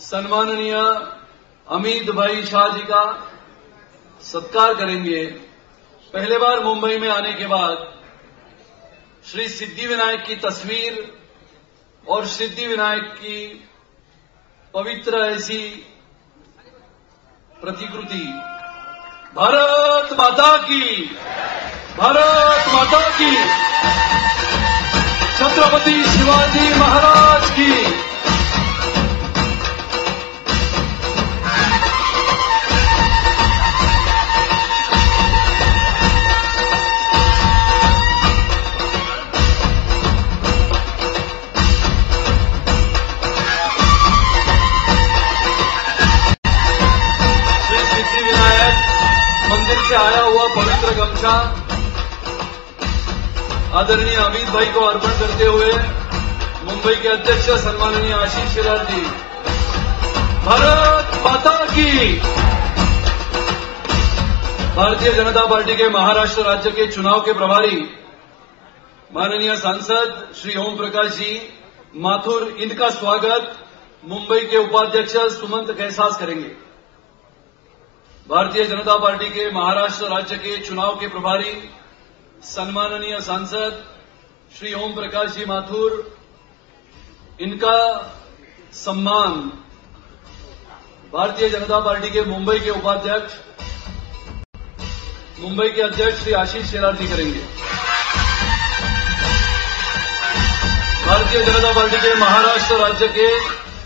सम्माननीय अमित भाई शाह जी का सत्कार करेंगे। पहले बार मुंबई में आने के बाद श्री सिद्धिविनायक की तस्वीर और सिद्धिविनायक की पवित्र ऐसी प्रतिकृति भारत माता की, भारत माता की, छत्रपति शिवाजी महाराज की। मंदिर से आया हुआ पवित्र गमछा आदरणीय अमित भाई को अर्पण करते हुए मुंबई के अध्यक्ष सम्माननीय आशीष शेलार जी, भारत माता की। भारतीय जनता पार्टी के महाराष्ट्र राज्य के चुनाव के प्रभारी माननीय सांसद श्री ओम प्रकाश जी माथुर, इनका स्वागत मुंबई के उपाध्यक्ष सुमंत कैसास करेंगे। भारतीय जनता पार्टी के महाराष्ट्र राज्य के चुनाव के प्रभारी सम्माननीय सांसद श्री ओम प्रकाश जी माथुर, इनका सम्मान भारतीय जनता पार्टी के मुंबई के उपाध्यक्ष, मुंबई के अध्यक्ष श्री आशीष शेलार जी करेंगे। भारतीय जनता पार्टी के महाराष्ट्र राज्य के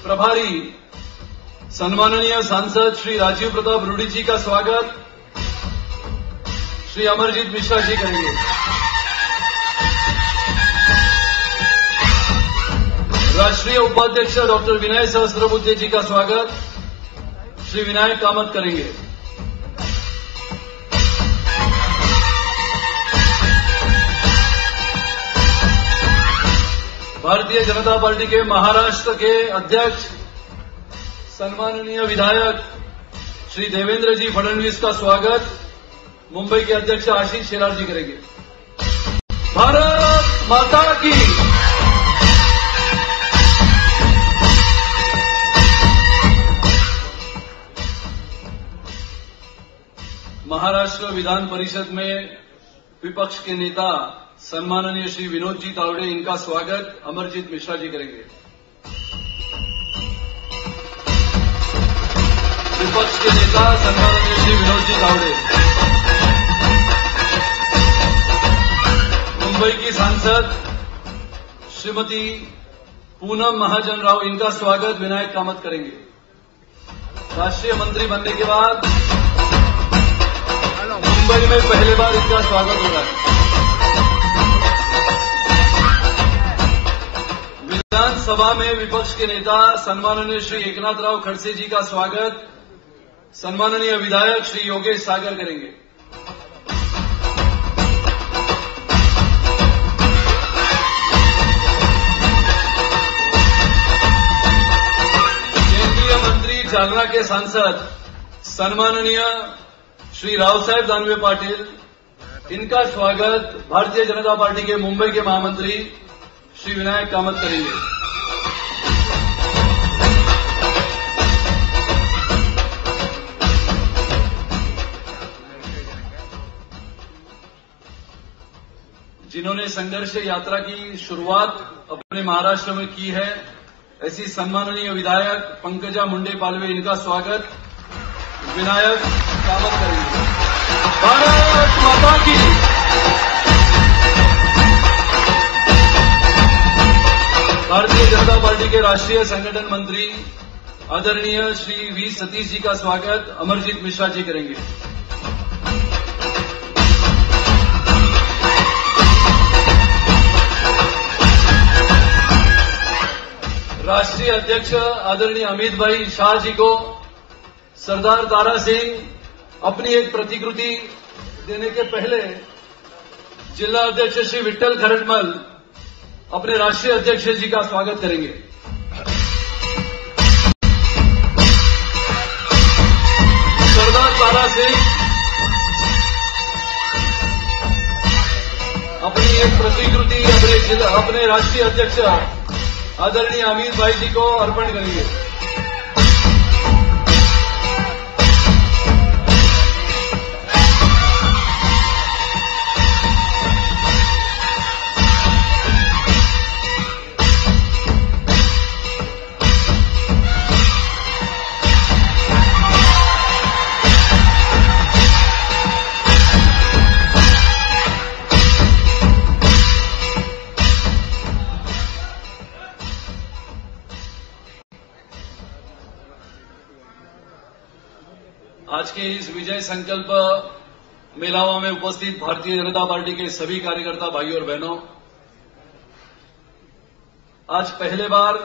प्रभारी सम्माननीय सांसद श्री राजीव प्रताप रूडी जी का स्वागत श्री अमरजीत मिश्रा जी करेंगे। राष्ट्रीय उपाध्यक्ष डॉक्टर विनय सहस्त्रबुद्धे जी का स्वागत श्री विनायक कामत करेंगे। भारतीय जनता पार्टी के महाराष्ट्र के अध्यक्ष सम्माननीय विधायक श्री देवेंद्र जी फडणवीस का स्वागत मुंबई के अध्यक्ष आशीष शेलार जी करेंगे। भारत माता की। महाराष्ट्र विधान परिषद में विपक्ष के नेता सम्माननीय श्री विनोद जी तावड़े, इनका स्वागत अमरजीत मिश्रा जी करेंगे। विपक्ष के नेता सम्माननीय श्री विनोद जी तावड़े। मुंबई की सांसद श्रीमती पूनम महाजन राव, इनका स्वागत विनायक कामत करेंगे। राष्ट्रीय मंत्री बनने के बाद मुंबई में पहली बार इनका स्वागत हो रहा है। विधानसभा में विपक्ष के नेता सम्माननीय श्री एकनाथ राव खड़से जी का स्वागत सम्माननीय विधायक श्री योगेश सागर करेंगे। केंद्रीय मंत्री जालना के सांसद सम्माननीय श्री रावसाहेब दानवे पाटिल, इनका स्वागत भारतीय जनता पार्टी के मुंबई के महामंत्री श्री विनायक कामत करेंगे। जिन्होंने संघर्ष यात्रा की शुरुआत अपने महाराष्ट्र में की है, ऐसी सम्माननीय विधायक पंकजा मुंडे पालवे, इनका स्वागत विनायक कामत करेंगे। भारत माता की। भारतीय जनता पार्टी के राष्ट्रीय संगठन मंत्री आदरणीय श्री वी सतीश जी का स्वागत अमरजीत मिश्रा जी करेंगे। राष्ट्रीय अध्यक्ष आदरणीय अमित भाई शाह जी को सरदार तारा सिंह अपनी एक प्रतिकृति देने के पहले जिला अध्यक्ष श्री विट्ठल खरटमल अपने राष्ट्रीय अध्यक्ष जी का स्वागत करेंगे। सरदार तारा सिंह अपनी एक प्रतिकृति अपने राष्ट्रीय अध्यक्ष आदरणीय अमित भाई जी को अर्पण करेंगे। आज के इस विजय संकल्प मेलावा में उपस्थित भारतीय जनता पार्टी के सभी कार्यकर्ता भाइयों और बहनों, आज पहले बार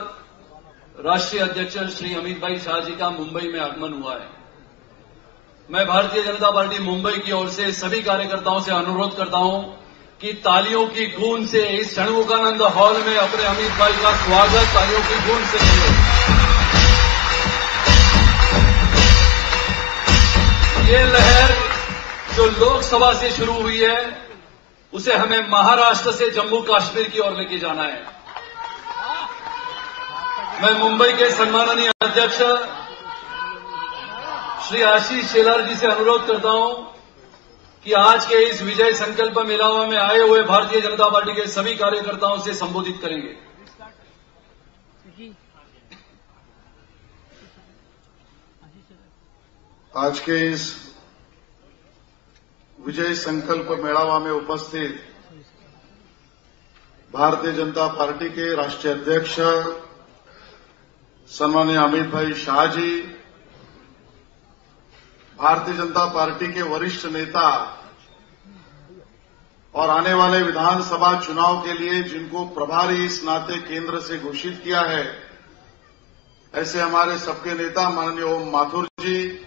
राष्ट्रीय अध्यक्ष श्री अमित भाई शाह जी का मुंबई में आगमन हुआ है। मैं भारतीय जनता पार्टी मुंबई की ओर से सभी कार्यकर्ताओं से अनुरोध करता हूं कि तालियों की गूंज से इस षणमुखानंद हॉल में अपने अमित भाई का स्वागत तालियों की गूंज से करें। ये लहर जो लोकसभा से शुरू हुई है, उसे हमें महाराष्ट्र से जम्मू कश्मीर की ओर लेके जाना है। मैं मुंबई के सम्माननीय अध्यक्ष श्री आशीष शेलार जी से अनुरोध करता हूं कि आज के इस विजय संकल्प मेलावा में आए हुए भारतीय जनता पार्टी के सभी कार्यकर्ताओं से संबोधित करेंगे। आज के इस विजय संकल्प मेलावा में उपस्थित भारतीय जनता पार्टी के राष्ट्रीय अध्यक्ष सम्माननीय अमित भाई शाह जी, भारतीय जनता पार्टी के वरिष्ठ नेता और आने वाले विधानसभा चुनाव के लिए जिनको प्रभारी इस नाते केंद्र से घोषित किया है, ऐसे हमारे सबके नेता माननीय ओम माथुर जी,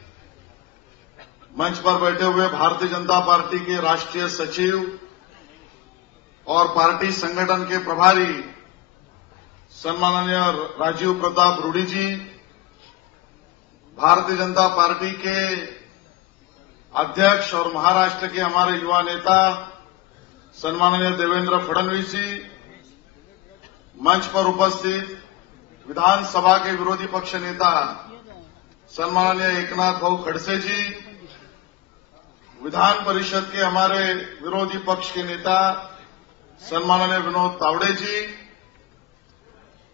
मंच पर बैठे हुए भारतीय जनता पार्टी के राष्ट्रीय सचिव और पार्टी संगठन के प्रभारी सम्माननीय राजीव प्रताप रूडी जी, भारतीय जनता पार्टी के अध्यक्ष और महाराष्ट्र के हमारे युवा नेता सम्माननीय देवेंद्र फडणवीस जी, मंच पर उपस्थित विधानसभा के विरोधी पक्ष नेता सम्माननीय एकनाथ भाऊ खड़से जी, विधान परिषद के हमारे विरोधी पक्ष के नेता सम्माननीय विनोद तावड़े जी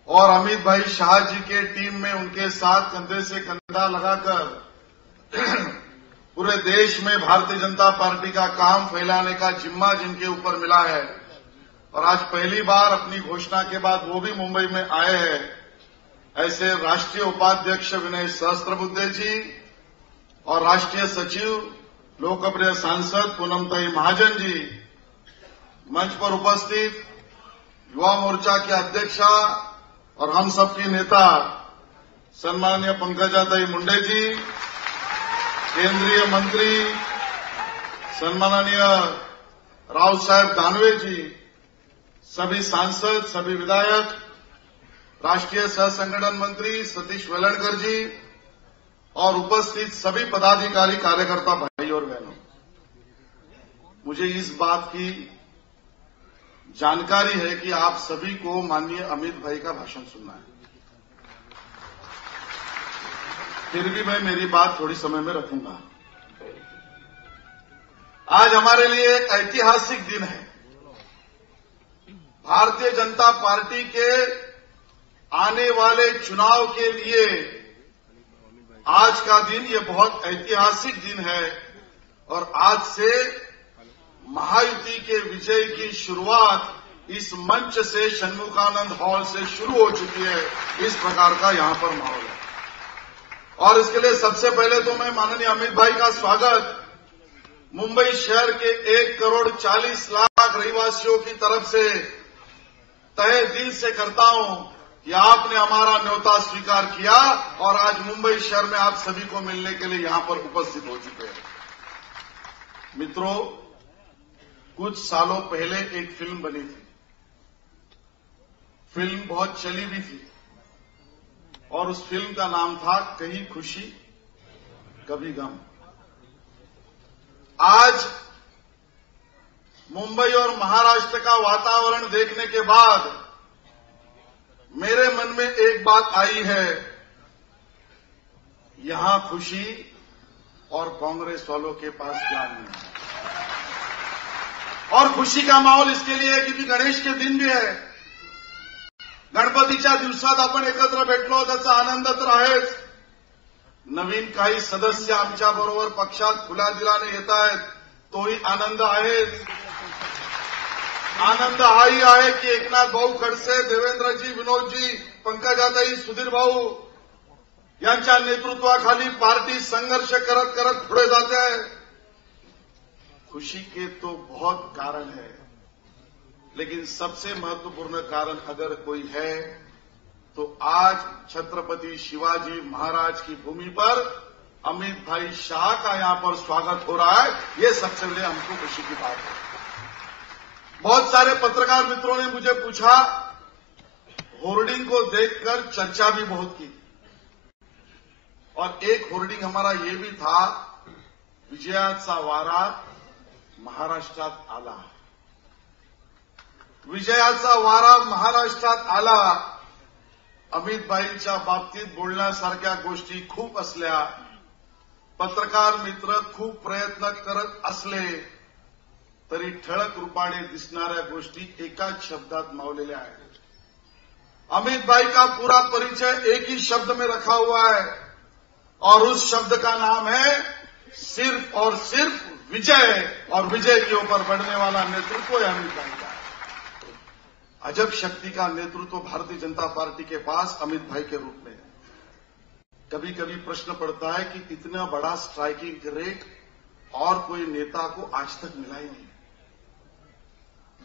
और अमित भाई शाह जी के टीम में उनके साथ कंधे से कंधा लगाकर पूरे देश में भारतीय जनता पार्टी का काम फैलाने का जिम्मा जिनके ऊपर मिला है और आज पहली बार अपनी घोषणा के बाद वो भी मुंबई में आए हैं, ऐसे राष्ट्रीय उपाध्यक्ष विनय सहस्त्रबुद्धे जी और राष्ट्रीय सचिव लोकप्रिय सांसद पूनमताई महाजन जी, मंच पर उपस्थित युवा मोर्चा के अध्यक्षा और हम सबकी नेता सम्माननीय पंकजाताई मुंडे जी, केंद्रीय मंत्री सम्माननीय राव साहेब दानवे जी, सभी सांसद, सभी विधायक, राष्ट्रीय सह संगठन मंत्री सतीश वेलणकर जी और उपस्थित सभी पदाधिकारी कार्यकर्ता भाई और बहनों, मुझे इस बात की जानकारी है कि आप सभी को माननीय अमित भाई का भाषण सुनना है, फिर भी मैं मेरी बात थोड़ी समय में रखूंगा। आज हमारे लिए एक ऐतिहासिक दिन है। भारतीय जनता पार्टी के आने वाले चुनाव के लिए आज का दिन ये बहुत ऐतिहासिक दिन है और आज से महायुति के विजय की शुरुआत इस मंच से षणमुखानंद हॉल से शुरू हो चुकी है। इस प्रकार का यहां पर माहौल है और इसके लिए सबसे पहले तो मैं माननीय अमित भाई का स्वागत मुंबई शहर के 1,40,00,000 रहिवासियों की तरफ से तहे दिल से करता हूं कि आपने हमारा न्योता स्वीकार किया और आज मुंबई शहर में आप सभी को मिलने के लिए यहां पर उपस्थित हो चुके हैं। मित्रों, कुछ सालों पहले एक फिल्म बनी थी। फिल्म बहुत चली भी थी और उस फिल्म का नाम था कहीं खुशी कभी गम। आज मुंबई और महाराष्ट्र का वातावरण देखने के बाद मेरे मन में एक बात आई है, यहां खुशी और कांग्रेस वालों के पास क्या नहीं है। और खुशी का माहौल इसके लिए है क्योंकि गणेश के दिन भी है। गणपतीच्या दिवसात आपण एकत्र भेटलो त्याचा आनंद तर आहेच, नवीन काही सदस्य आमच्या बरोबर पक्षात खुल्या दिलाने येत आहेत तोही आनंद आहेच। आनंद हाही आहे की एकनाथ भाऊ खडसे, देवेंद्रजी, विनोदजी, पंकजाताई, सुधीर भाऊ यांच्या नेतृत्वाखाली पार्टी संघर्ष करत करत पुढे जाते है। खुशी के तो बहुत कारण है, लेकिन सबसे महत्वपूर्ण कारण अगर कोई है तो आज छत्रपति शिवाजी महाराज की भूमि पर अमित भाई शाह का यहां पर स्वागत हो रहा है। ये सबसे बड़े हमको खुशी की बात है। बहुत सारे पत्रकार मित्रों ने मुझे पूछा, होर्डिंग को देखकर चर्चा भी बहुत की, और एक होर्डिंग हमारा ये भी था, विजयाचा वारा महाराष्ट्रात आला। विजयाचा वारा महाराष्ट्रात आला। अमितभाईंच्या बाबतीत बोलण्यासारख्या गोष्टी खूप असल्या, पत्रकार मित्र खूप प्रयत्न करत असले तरी ठळक रूपाने दिसणाऱ्या गोष्टी एकाच शब्दात मावलेल्या आहेत। अमित भाई का पूरा परिचय एक ही शब्द में रखा हुआ है, और उस शब्द का नाम है सिर्फ और सिर्फ विजय, और विजय के ऊपर बढ़ने वाला नेतृत्व अमित भाई का। अजब शक्ति का नेतृत्व भारतीय जनता पार्टी के पास अमित भाई के रूप में है। कभी कभी प्रश्न पड़ता है कि इतना बड़ा स्ट्राइकिंग रेट और कोई नेता को आज तक मिला ही नहीं।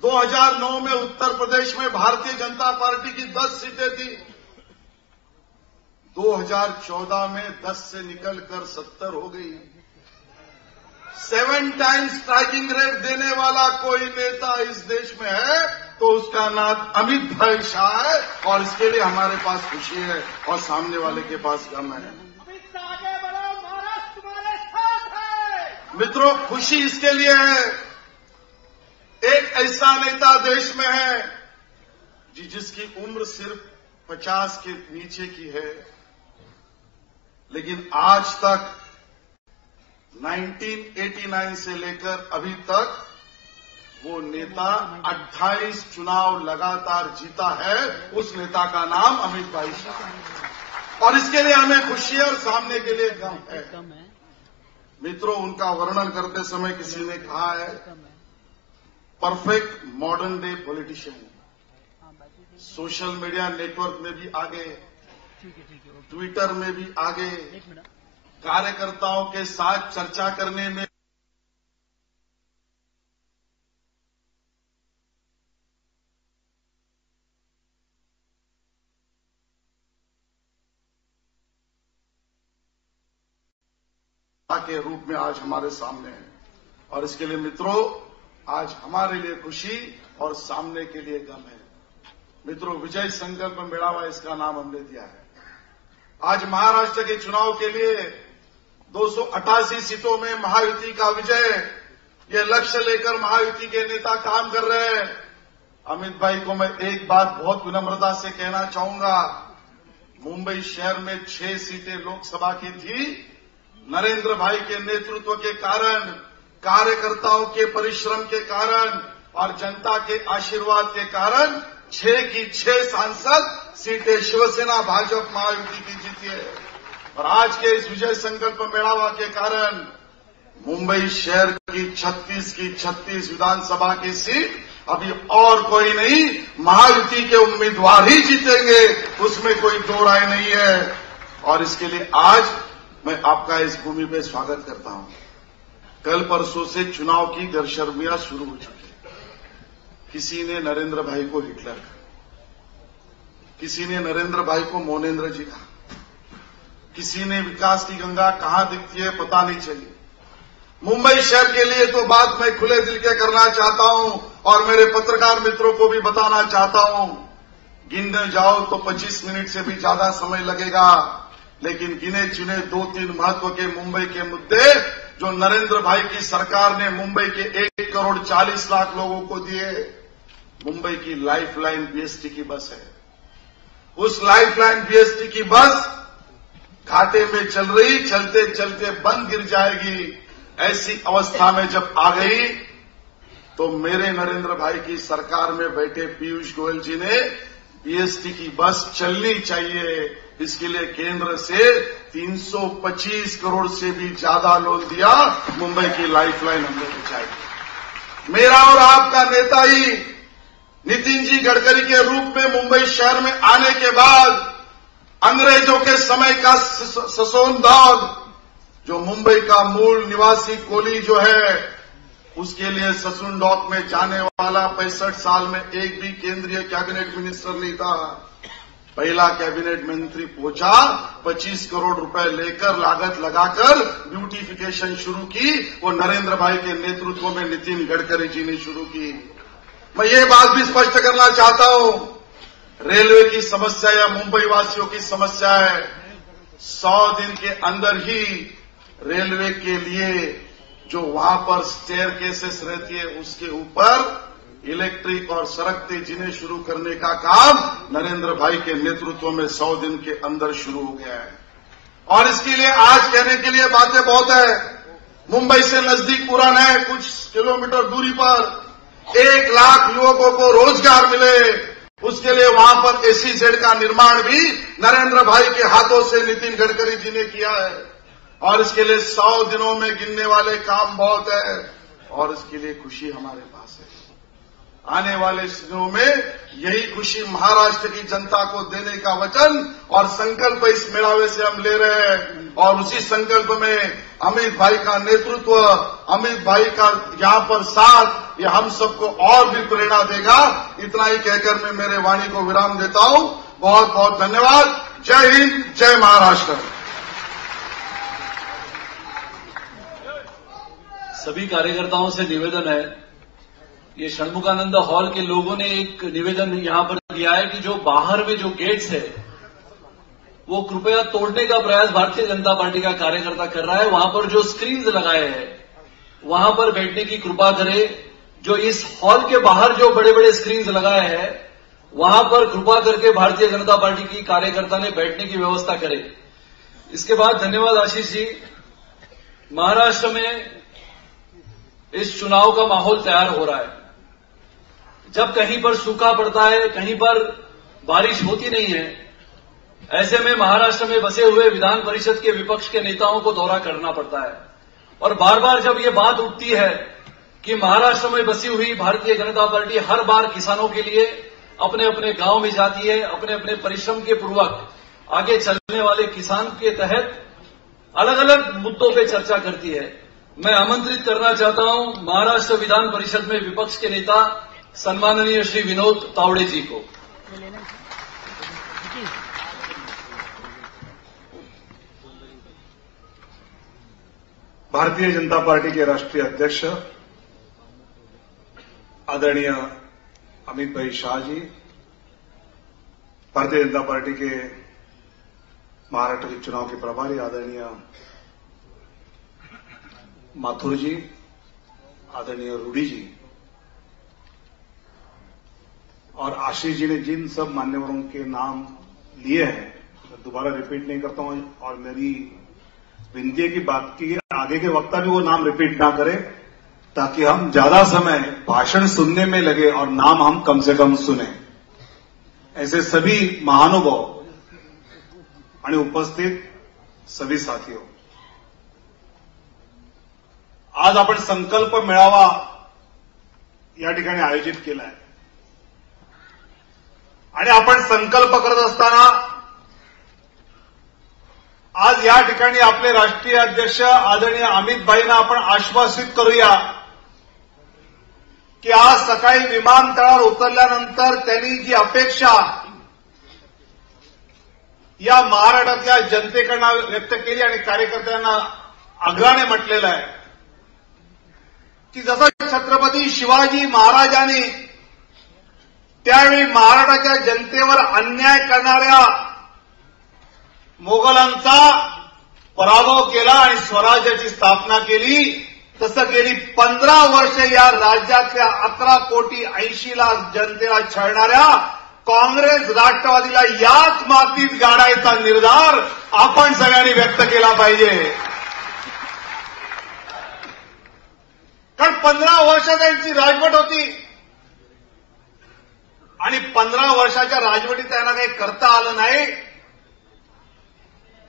2009 में उत्तर प्रदेश में भारतीय जनता पार्टी की 10 सीटें थी। 2014 में 10 से निकलकर 70 हो गई। 7 टाइम्स स्ट्राइकिंग रेट देने वाला कोई नेता इस देश में है तो उसका नाम अमित भाई शाह है, और इसके लिए हमारे पास खुशी है और सामने वाले के पास गम है। आगे बढ़ो, महाराष्ट्र तुम्हारे साथ है। मित्रों, खुशी इसके लिए है, एक ऐसा नेता देश में है जिसकी उम्र सिर्फ 50 के नीचे की है, लेकिन आज तक 1989 से लेकर अभी तक वो नेता 28 चुनाव लगातार जीता है। उस नेता का नाम अमित भाई शाह है, और इसके लिए हमें खुशी है और सामने के लिए गम है। मित्रों, उनका वर्णन करते समय किसी ने कहा है perfect modern day politician. Social media network में भी आगे, ट्विटर में भी आगे, कार्यकर्ताओं के साथ चर्चा करने में के रूप में आज हमारे सामने है। और इसके लिए मित्रों, आज हमारे लिए खुशी और सामने के लिए गम है। मित्रों, विजय संकल्प मेळावा इसका नाम हमने दिया है। आज महाराष्ट्र के चुनाव के लिए 288 सीटों में महायुति का विजय, ये लक्ष्य लेकर महायुति के नेता काम कर रहे हैं। अमित भाई को मैं एक बात बहुत विनम्रता से कहना चाहूंगा, मुंबई शहर में 6 सीटें लोकसभा की थी। नरेंद्र भाई के नेतृत्व के कारण, कार्यकर्ताओं के परिश्रम के कारण और जनता के आशीर्वाद के कारण 6 की 6 सांसद सीटें शिवसेना भाजपा महायुति की जीती है। और आज के इस विजय संकल्प मेळावा के कारण मुंबई शहर की 36 की 36 विधानसभा की सीट अभी और कोई नहीं, महायुति के उम्मीदवार ही जीतेंगे, उसमें कोई दो राय नहीं है। और इसके लिए आज मैं आपका इस भूमि पे स्वागत करता हूं। कल परसों से चुनाव की गरशर्मियां शुरू हो चुकी है। किसी ने नरेंद्र भाई को हिटलर कहा, किसी ने नरेंद्र भाई को मोनेंद्र जी कहा, किसी ने विकास की गंगा कहां दिखती है पता नहीं चली। मुंबई शहर के लिए तो बात मैं खुले दिल के करना चाहता हूं और मेरे पत्रकार मित्रों को भी बताना चाहता हूं। गिनने जाओ तो 25 मिनट से भी ज्यादा समय लगेगा, लेकिन गिने चुने 2-3 महत्व के मुंबई के मुद्दे जो नरेंद्र भाई की सरकार ने मुंबई के 1 करोड़ 40 लाख लोगों को दिए। मुंबई की लाइफलाइन बीएसटी की बस है। उस लाइफलाइन बीएसटी की बस घाटे में चल रही, चलते चलते बंद गिर जाएगी। ऐसी अवस्था में जब आ गई तो मेरे नरेंद्र भाई की सरकार में बैठे पीयूष गोयल जी ने बीएसटी की बस चलनी चाहिए, इसके लिए केंद्र से 325 करोड़ से भी ज्यादा लोन दिया। मुंबई की लाइफलाइन हमने बचाई। मेरा और आपका नेता ही नितिन जी गडकरी के रूप में मुंबई शहर में आने के बाद अंग्रेजों के समय का ससोनदाग, जो मुंबई का मूल निवासी कोली जो है, उसके लिए ससुनडॉक में जाने वाला 65 साल में एक भी केंद्रीय कैबिनेट मिनिस्टर नहीं था। पहला कैबिनेट मंत्री पहुंचा, 25 करोड़ रुपए लेकर लागत लगाकर ब्यूटिफिकेशन शुरू की, वो नरेंद्र भाई के नेतृत्व में नितिन गडकरी जी ने शुरू की। मैं ये बात भी स्पष्ट करना चाहता हूं, रेलवे की समस्या या मुंबई वासियों की समस्या है, 100 दिन के अंदर ही रेलवे के लिए जो वहां पर स्टेयरकेसेस रहती है उसके ऊपर इलेक्ट्रिक और सरकते जिन्हें शुरू करने का काम नरेंद्र भाई के नेतृत्व में 100 दिन के अंदर शुरू हो गया है। और इसके लिए आज कहने के लिए बातें बहुत है। मुंबई से नजदीक पुराना है, कुछ किलोमीटर दूरी पर 1 लाख युवकों को रोजगार मिले, उसके लिए वहां पर एसीजेड का निर्माण भी नरेंद्र भाई के हाथों से नितिन गडकरी जी ने किया है। और इसके लिए 100 दिनों में गिनने वाले काम बहुत है, और इसके लिए खुशी हमारे पास है। आने वाले दिनों में यही खुशी महाराष्ट्र की जनता को देने का वचन और संकल्प इस मेळावे से हम ले रहे हैं। और उसी संकल्प में अमित भाई का नेतृत्व, अमित भाई का यहां पर साथ, ये हम सबको और भी प्रेरणा देगा। इतना ही कहकर मैं मेरे वाणी को विराम देता हूं। बहुत बहुत धन्यवाद। जय हिंद, जय महाराष्ट्र। सभी कार्यकर्ताओं से निवेदन है, ये षणमुखानंद हॉल के लोगों ने एक निवेदन यहां पर दिया है कि जो बाहर में जो गेट्स है वो कृपया तोड़ने का प्रयास भारतीय जनता पार्टी का कार्यकर्ता कर रहा है। वहां पर जो स्क्रीन्स लगाए हैं वहां पर बैठने की कृपा करे। जो इस हॉल के बाहर जो बड़े बड़े स्क्रीन्स लगाए हैं वहां पर कृपा करके भारतीय जनता पार्टी की कार्यकर्ता ने बैठने की व्यवस्था करे। इसके बाद धन्यवाद आशीष जी। महाराष्ट्र में इस चुनाव का माहौल तैयार हो रहा है। जब कहीं पर सूखा पड़ता है, कहीं पर बारिश होती नहीं है, ऐसे में महाराष्ट्र में बसे हुए विधान परिषद के विपक्ष के नेताओं को दौरा करना पड़ता है। और बार बार जब ये बात उठती है कि महाराष्ट्र में बसी हुई भारतीय जनता पार्टी हर बार किसानों के लिए अपने अपने गांव में जाती है, अपने अपने परिश्रम के पूर्वक आगे चलने वाले किसान के तहत अलग अलग मुद्दों पर चर्चा करती है। मैं आमंत्रित करना चाहता हूं महाराष्ट्र विधान परिषद में विपक्ष के नेता सम्माननीय श्री विनोद तावड़े जी को। भारतीय जनता पार्टी के राष्ट्रीय अध्यक्ष आदरणीय अमित भाई शाह जी, भारतीय जनता पार्टी के महाराष्ट्र के चुनाव के प्रभारी आदरणीय माथुर जी, आदरणीय रूडी जी और आशीष जी ने जिन सब मान्यवरों के नाम लिए हैं दोबारा रिपीट नहीं करता हूं। और मेरी विनती है कि बात की आगे के वक्ता भी वो नाम रिपीट ना करें, ताकि हम ज्यादा समय भाषण सुनने में लगे और नाम हम कम से कम सुने। ऐसे सभी महानुभाव आणि उपस्थित सभी साथियों, आज आपण संकल्प मेळावा या ठिकाणी आयोजित केला आहे आणि आपण संकल्प करत असताना आज या ठिकाणी आपले राष्ट्रीय अध्यक्ष आदरणीय अमित भाईंना आपण आश्वासित करूया की आज सकाळी विमानतळावर उतरल्यानंतर त्यांनी जी अपेक्षा या महाराष्ट्रातल्या जनतेकडनं व्यक्त केली आणि कार्यकर्त्यांना आग्रहाने म्हटलेलं आहे की जसं छत्रपती शिवाजी महाराजांनी त्यावेळी महाराष्ट्राच्या जनतेवर अन्याय करणाऱ्या मोगलांचा पराभव केला आणि स्वराज्याची स्थापना केली, तसं गेली 15 वर्ष या राज्यातल्या 11 कोटी 80 लाख जनतेला छळणाऱ्या काँग्रेस राष्ट्रवादीला याच मातीत गाडायचा निर्धार आपण सगळ्यांनी व्यक्त केला पाहिजे। कारण 15 वर्ष त्यांची राजवट होती आणि 15 वर्षाच्या राजवटीत त्यांना काही करता आलं नाही।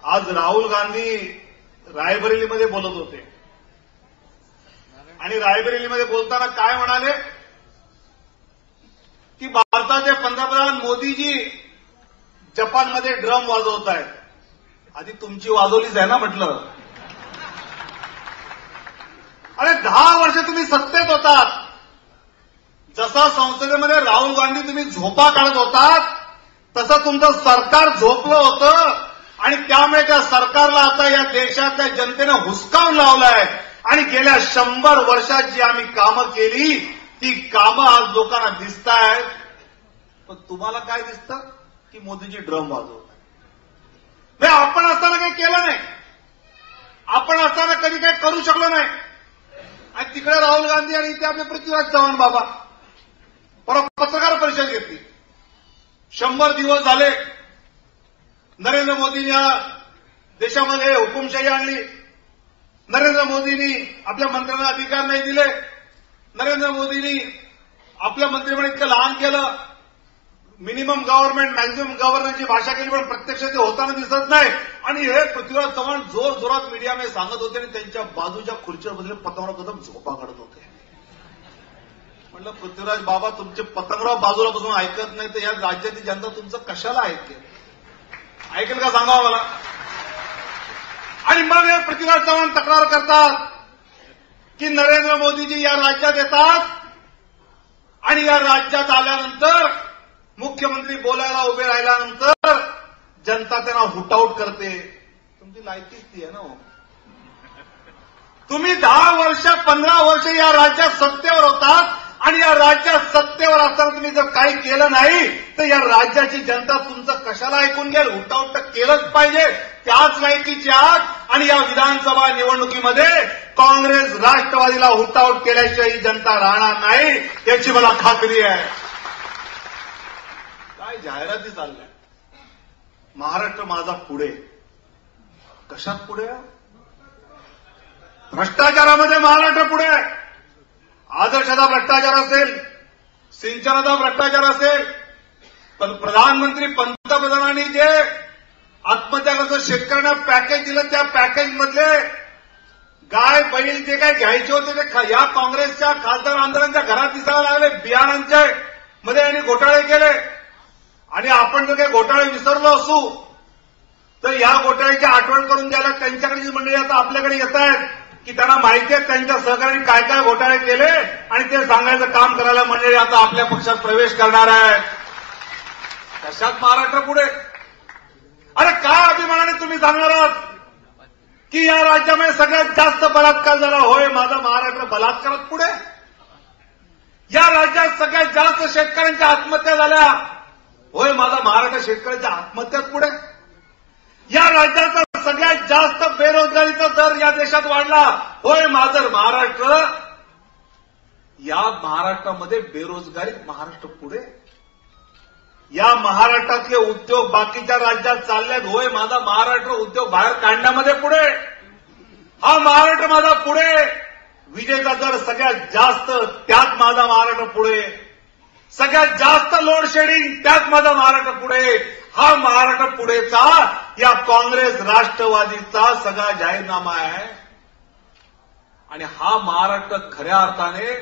आज राहुल गांधी रायबरेलीमध्ये बोलत होते आणि रायबरेलीमध्ये बोलताना काय म्हणाले की भारताचे पंतप्रधान मोदीजी जपानमध्ये ड्रम वाजवत आहेत. आधी तुमची वाजवलीच आहे ना म्हटलं. अरे 10 वर्ष तुम्ही सत्तेत होतात. जसा संसदेमध्ये राहुल गांधी तुम्ही झोपा काढत होतात तसं तुमचं सरकार झोपलं होतं आणि त्यामुळे त्या सरकारला आता या देशातल्या जनतेनं हुसकावून लावलाय आणि गेल्या 100 वर्षात जी आम्ही कामं केली ती कामं आज लोकांना दिसतायत. पण तुम्हाला काय दिसतं की मोदीजी ड्रम वाजवतात. आपण असताना काही केलं नाही. आपण असताना कधी काही करू शकलो नाही. आणि तिकडे राहुल गांधी आणि इथे आपले पृथ्वीराज चव्हाण बाबा परत पत्रकार परिषद घेतली. 100 दिवस झाले नरेंद्र मोदींनी या देशामध्ये हुकुमशाही आणली. नरेंद्र मोदींनी आपल्या मंत्र्यांना अधिकार नाही दिले. नरेंद्र मोदींनी आपल्या मंत्रिमंडळ इतकं लहान केलं. मिनिमम गव्हर्नमेंट मॅक्झिमम गव्हर्नरची भाषा केली पण प्रत्यक्ष ते होताना दिसत नाही. आणि हे पृथ्वीराज चव्हाण जोर जोरात मीडियामध्ये सांगत होते आणि त्यांच्या बाजूच्या खुर्चीवर बसले पतंगराव कदम झोपा काढत होते. म्हटलं पृथ्वीराज बाबा तुमचे पतंगराव बाजूला बसून ऐकत नाही तर या राज्यातील जनता तुमचं कशाला ऐकेल का सांगावं मला. आणि मग हे पृथ्वीराज चव्हाण तक्रार करतात की नरेंद्र मोदीजी या राज्यात येतात आणि या राज्यात आल्यानंतर मुख्यमंत्री बोलायला उभे राहिल्यानंतर जनता त्यांना हुटाऊट करते. तुमची लायकीच ती आहे ना. तुम्ही 10 वर्ष 15 वर्ष या राज्यात सत्तेवर होतात आणि या राज्यात सत्तेवर असताना तुम्ही जर काही केलं नाही तर या राज्याची जनता तुमचं कशाला ऐकून घेईल. हुटाऊट तर केलंच पाहिजे. त्याच लायकीची आग आणि या विधानसभा निवडणुकीमध्ये काँग्रेस राष्ट्रवादीला हुटाऊट केल्याशिवाय ही जनता राहणार नाही याची मला खात्री आहे. काय जाहिराती चालल्या. महाराष्ट्र माझा पुढे. कशात पुढे. भ्रष्टाचारामध्ये महाराष्ट्र पुढे आहे. आदर्शता भ्रष्टाचार असेल, सिंचनाचा भ्रष्टाचार असेल, पण प्रधानमंत्री पंतप्रधानांनी जे आत्महत्याग्रस्त शेतकऱ्यांना पॅकेज दिलं त्या पॅकेजमधले गाय बैल जे काय घ्यायचे होते ते या काँग्रेसच्या खासदार आमदारांच्या घरात दिसायला लागले. बियाणांच्या मध्ये यांनी घोटाळे केले. आणि आपण जर काही घोटाळे विसरलो असू तर या घोटाळ्याची आठवण करून द्यायला त्यांच्याकडे जी मंडळी आता आपल्याकडे येत आहेत की त्यांना माहिती आहे त्यांच्या सहकार्याने काय काय घोटाळे केले आणि ते सांगायचं काम करायला मंडळी आता आपल्या पक्षात प्रवेश करणार आहे. कशात महाराष्ट्र पुढे. अरे काय अभिमानाने तुम्ही सांगणार आहात की या राज्यामध्ये सगळ्यात जास्त बलात्कार झाला. होय माझा महाराष्ट्र बलात्कारात पुढे. या राज्यात सगळ्यात जास्त शेतकऱ्यांच्या आत्महत्या झाल्या. होय माझा महाराष्ट्र शेतकऱ्यांच्या आत्महत्यात पुढे. या राज्याचा सगळ्यात जास्त बेरोजगारीचा दर या देशात वाढला. होय माझं महाराष्ट्र. या महाराष्ट्रामध्ये बेरोजगारीत महाराष्ट्र पुढे. या महाराष्ट्रातले उद्योग बाकीच्या राज्यात चाललेत. होय माझा महाराष्ट्र उद्योग बाहेर काढण्यामध्ये पुढे. हा महाराष्ट्र माझा पुढे. विजेचा दर सगळ्यात जास्त त्यात माझा महाराष्ट्र पुढे. सगळ्यात जास्त लोड शेडिंग त्यात माझा महाराष्ट्र पुढे. हा महाराष्ट्र पुढेचा या काँग्रेस राष्ट्रवादीचा सगळा जाहीरनामा आहे. आणि हा महाराष्ट्र खऱ्या अर्थाने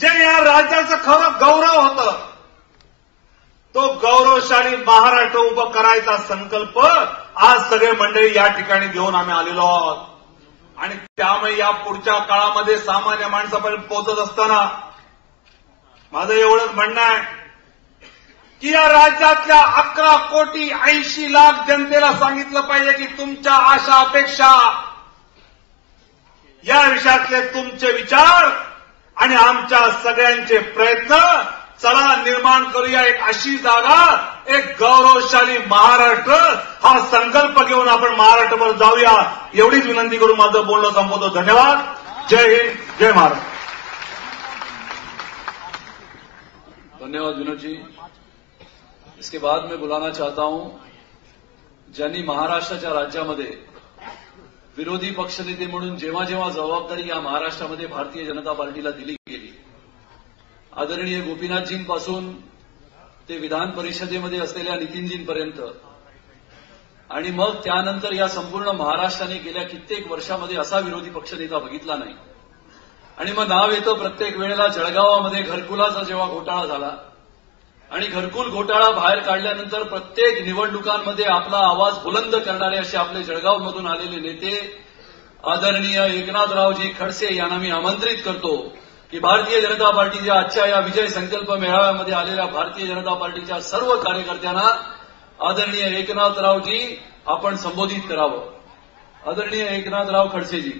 जे या राज्याचं खरं गौरव होतं तो गौरवशाली महाराष्ट्र उभं करायचा संकल्प आज सगळे मंडळी या ठिकाणी घेऊन आम्ही आलेलो आहोत. आणि त्यामुळे या पुढच्या काळामध्ये सामान्य माणसापर्यंत पोहोचत असताना माझं एवढंच म्हणणं आहे की या राज्यातल्या 11 कोटी 80 लाख जनतेला सांगितलं पाहिजे की तुमच्या आशा अपेक्षा या विषयातले तुमचे विचार आणि आमच्या सगळ्यांचे प्रयत्न चला निर्माण करूया एक अशी जागा, एक गौरवशाली महाराष्ट्र हा संकल्प घेऊन आपण महाराष्ट्रावर जाऊया एवढीच विनंती करून माझं बोलणं संपवतो. धन्यवाद. जय हिंद, जय महाराष्ट्र. धन्यवाद विनोद जी. इसके बाद मैं बुलाना चाहता हूं ज्यांनी महाराष्ट्राच्या राज्यामध्ये विरोधी पक्षनेते म्हणून जेव्हा जेव्हा जबाबदारी या महाराष्ट्रामध्ये भारतीय जनता पार्टीला दिली गेली, आदरणीय गोपीनाथजींपासून ते विधान परिषदेमध्ये असलेल्या नितीनजींपर्यंत आणि मग त्यानंतर या संपूर्ण महाराष्ट्राने गेल्या कित्येक वर्षामध्ये असा विरोधी पक्षनेता बघितला नाही. आणि मग नाव येतं प्रत्येक वेळेला जळगावामध्ये घरकुलाचा जेव्हा घोटाळा झाला आणि घरकुल घोटाळा बाहेर काढल्यानंतर प्रत्येक निवडणुकांमध्ये आपला आवाज बुलंद करणारे असे आपले जळगावमधून आलेले नेते आदरणीय एकनाथरावजी खडसे यांना मी आमंत्रित करतो की भारतीय जनता पार्टीच्या आजच्या या विजय संकल्प मेळाव्यामध्ये आलेल्या भारतीय जनता पार्टीच्या सर्व कार्यकर्त्यांना आदरणीय एकनाथरावजी आपण संबोधित करावं. आदरणीय एकनाथराव खडसेजी.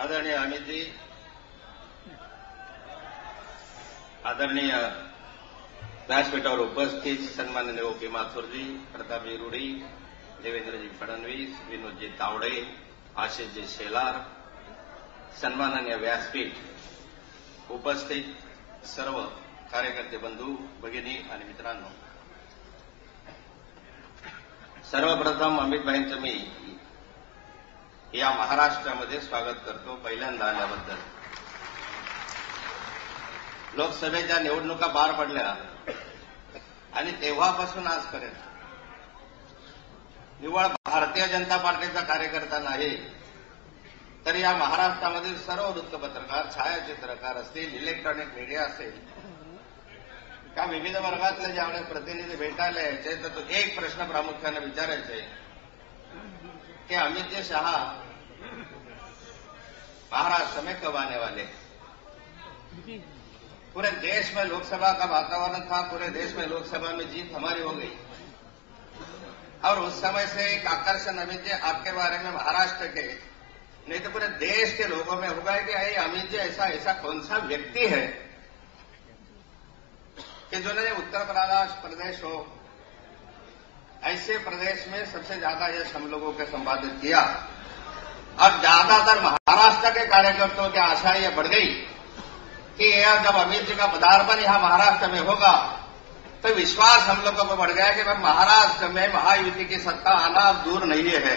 आदरणीय अमितजी, आदरणीय व्यासपीठावर उपस्थित सन्माननीय ओपी माथुरजी, प्रतापजी रूडी, देवेंद्रजी फडणवीस, विनोदजी तावडे, आशिषजी शेलार, सन्माननीय व्यासपीठ उपस्थित सर्व कार्यकर्ते बंधू भगिनी आणि मित्रांनो, सर्वप्रथम अमितभाईंचं मी या महाराष्ट्रामध्ये स्वागत करतो पहिल्यांदा आल्याबद्दल. लोकसभेच्या निवडणुका पार पडल्या आणि तेव्हापासून आजपर्यंत निव्वळ भारतीय जनता पार्टीचा कार्यकर्ता नाही तर या महाराष्ट्रामधील सर्व वृत्तपत्रकार, छायाचित्रकार असतील, इलेक्ट्रॉनिक मीडिया असेल, त्या विविध वर्गातले ज्यावेळेस प्रतिनिधी भेटायला यायचे तर तो एक प्रश्न प्रामुख्याने विचारायचे कि अमित जी शाह महाराष्ट्र में कब आने वाले. पूरे देश में लोकसभा का वातावरण था, पूरे देश में लोकसभा में जीत हमारी हो गई और उस समय से एक आकर्षण अमित जी आपके बारे में महाराष्ट्र के नहीं तो पूरे देश के लोगों में होगा कि अरे अमित जी ऐसा कौन सा व्यक्ति है कि जिन्होंने उत्तर प्रदेश हो ऐसे प्रदेश में सबसे ज्यादा यश हम लोगों के संपादित किया और ज्यादातर महाराष्ट्र के कार्यकर्ताओं की आशा ये बढ़ गई कि यह जब अमित जी का पदार्पण यहां महाराष्ट्र में होगा तो विश्वास हम लोगों को बढ़ गया कि भाई महाराष्ट्र में महायुति की सत्ता आना अब दूर नहीं है.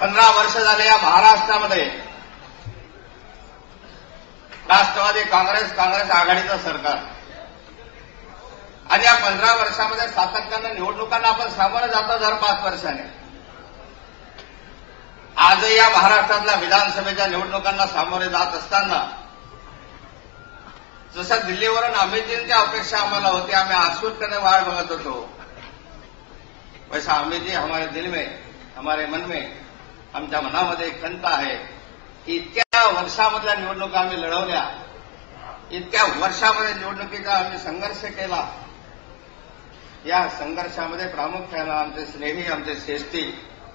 15 वर्ष झाले या महाराष्ट्रामध्ये राष्ट्रवादी काँग्रेस आघाडीचं सरकार आणि या 15 वर्षामध्ये सातत्यानं निवडणुकांना आपण सामोरं जातो दर 5 वर्षाने. आजही या महाराष्ट्रातल्या विधानसभेच्या निवडणुकांना सामोरे जात असताना जसं दिल्लीवरून अमितजींची अपेक्षा आम्हाला होती, आम्ही आसुरपणे वाट बघत होतो, वैसा अमितजी हमारे दिल में, हमारे मन में, आमच्या मनामध्ये एक खंत आहे की इतक्या वर्षामधल्या निवडणुका आम्ही लढवल्या, इतक्या वर्षामध्ये निवडणुकीचा आम्ही संघर्ष केला. या संघर्षामध्ये प्रामुख्यानं आमचे स्नेही, आमचे श्रेष्ठी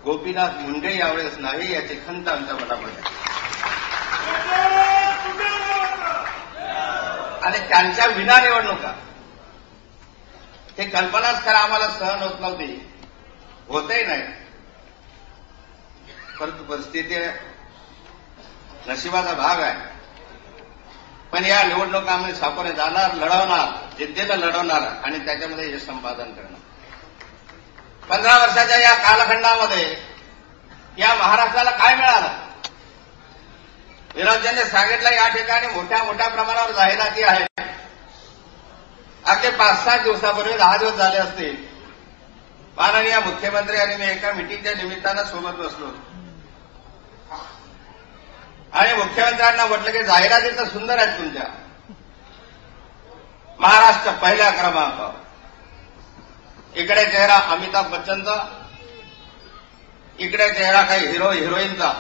गोपीनाथ मुंडे यावेळेस नाही याची खंत आमच्या मनामध्ये आणि त्यांच्या विना निवडणुका ही कल्पनाच खरं आम्हाला सहन होत नव्हती, होतही नाही. परंतु परिस्थिती नशिबाचा भाग आहे. पण या निवडणुका आम्ही सामोरे जाणार, लढवणार, जिद्दीनं लढवणार आणि त्याच्यामध्ये यश संपादन करणार. 15 वर्षाच्या या कालखंडामध्ये या महाराष्ट्राला काय मिळालं? विरोधकांनी सांगितलं या ठिकाणी मोठ्या प्रमाणावर जाहिराती आहेत. अगदी 5-7 दिवसापूर्वी 10 दिवस झाले असतील माननीय मुख्यमंत्री आणि मी एका मिटिंगच्या निमित्तानं सोबत बसलो आणि मुख्यमंत्र्यांना म्हटलं की जाहिराती तर सुंदर आहेत तुमच्या, महाराष्ट्र पहिल्या क्रमांकावर. इकडे चेहरा अमिताभ बच्चनचा, इकडे चेहरा काही हिरो हिरोईनचा.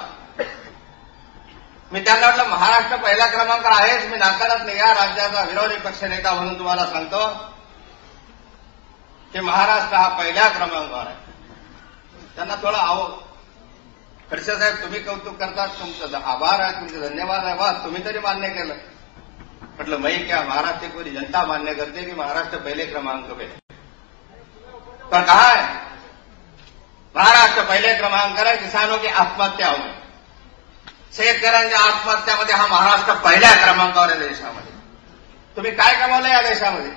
मी त्यांना म्हटलं महाराष्ट्र पहिल्या क्रमांकावर आहेच, मी नाकारत नाही. या राज्याचा विरोधी पक्षनेता म्हणून तुम्हाला सांगतो की महाराष्ट्र हा पहिल्या क्रमांकावर आहे. त्यांना थोडं खडसे साहेब तुम्ही कौतुक करतात, तुमचं आभार आहे, तुमचे धन्यवाद आहे, वाह तुम्ही तरी मान्य केलं. म्हटलं मैं क्या, महाराष्ट्र की पूरी जनता मान्य करते की महाराष्ट्र पहले क्रमांक पे. पर कहा है महाराष्ट्र पहिले क्रमांकावर आहे किसानों की आत्महत्याओं में, शेतकऱ्यांच्या आत्महत्यामध्ये हा महाराष्ट्र पहिल्या क्रमांकावर आहे देशामध्ये. तुम्ही काय कमावलं या देशामध्ये?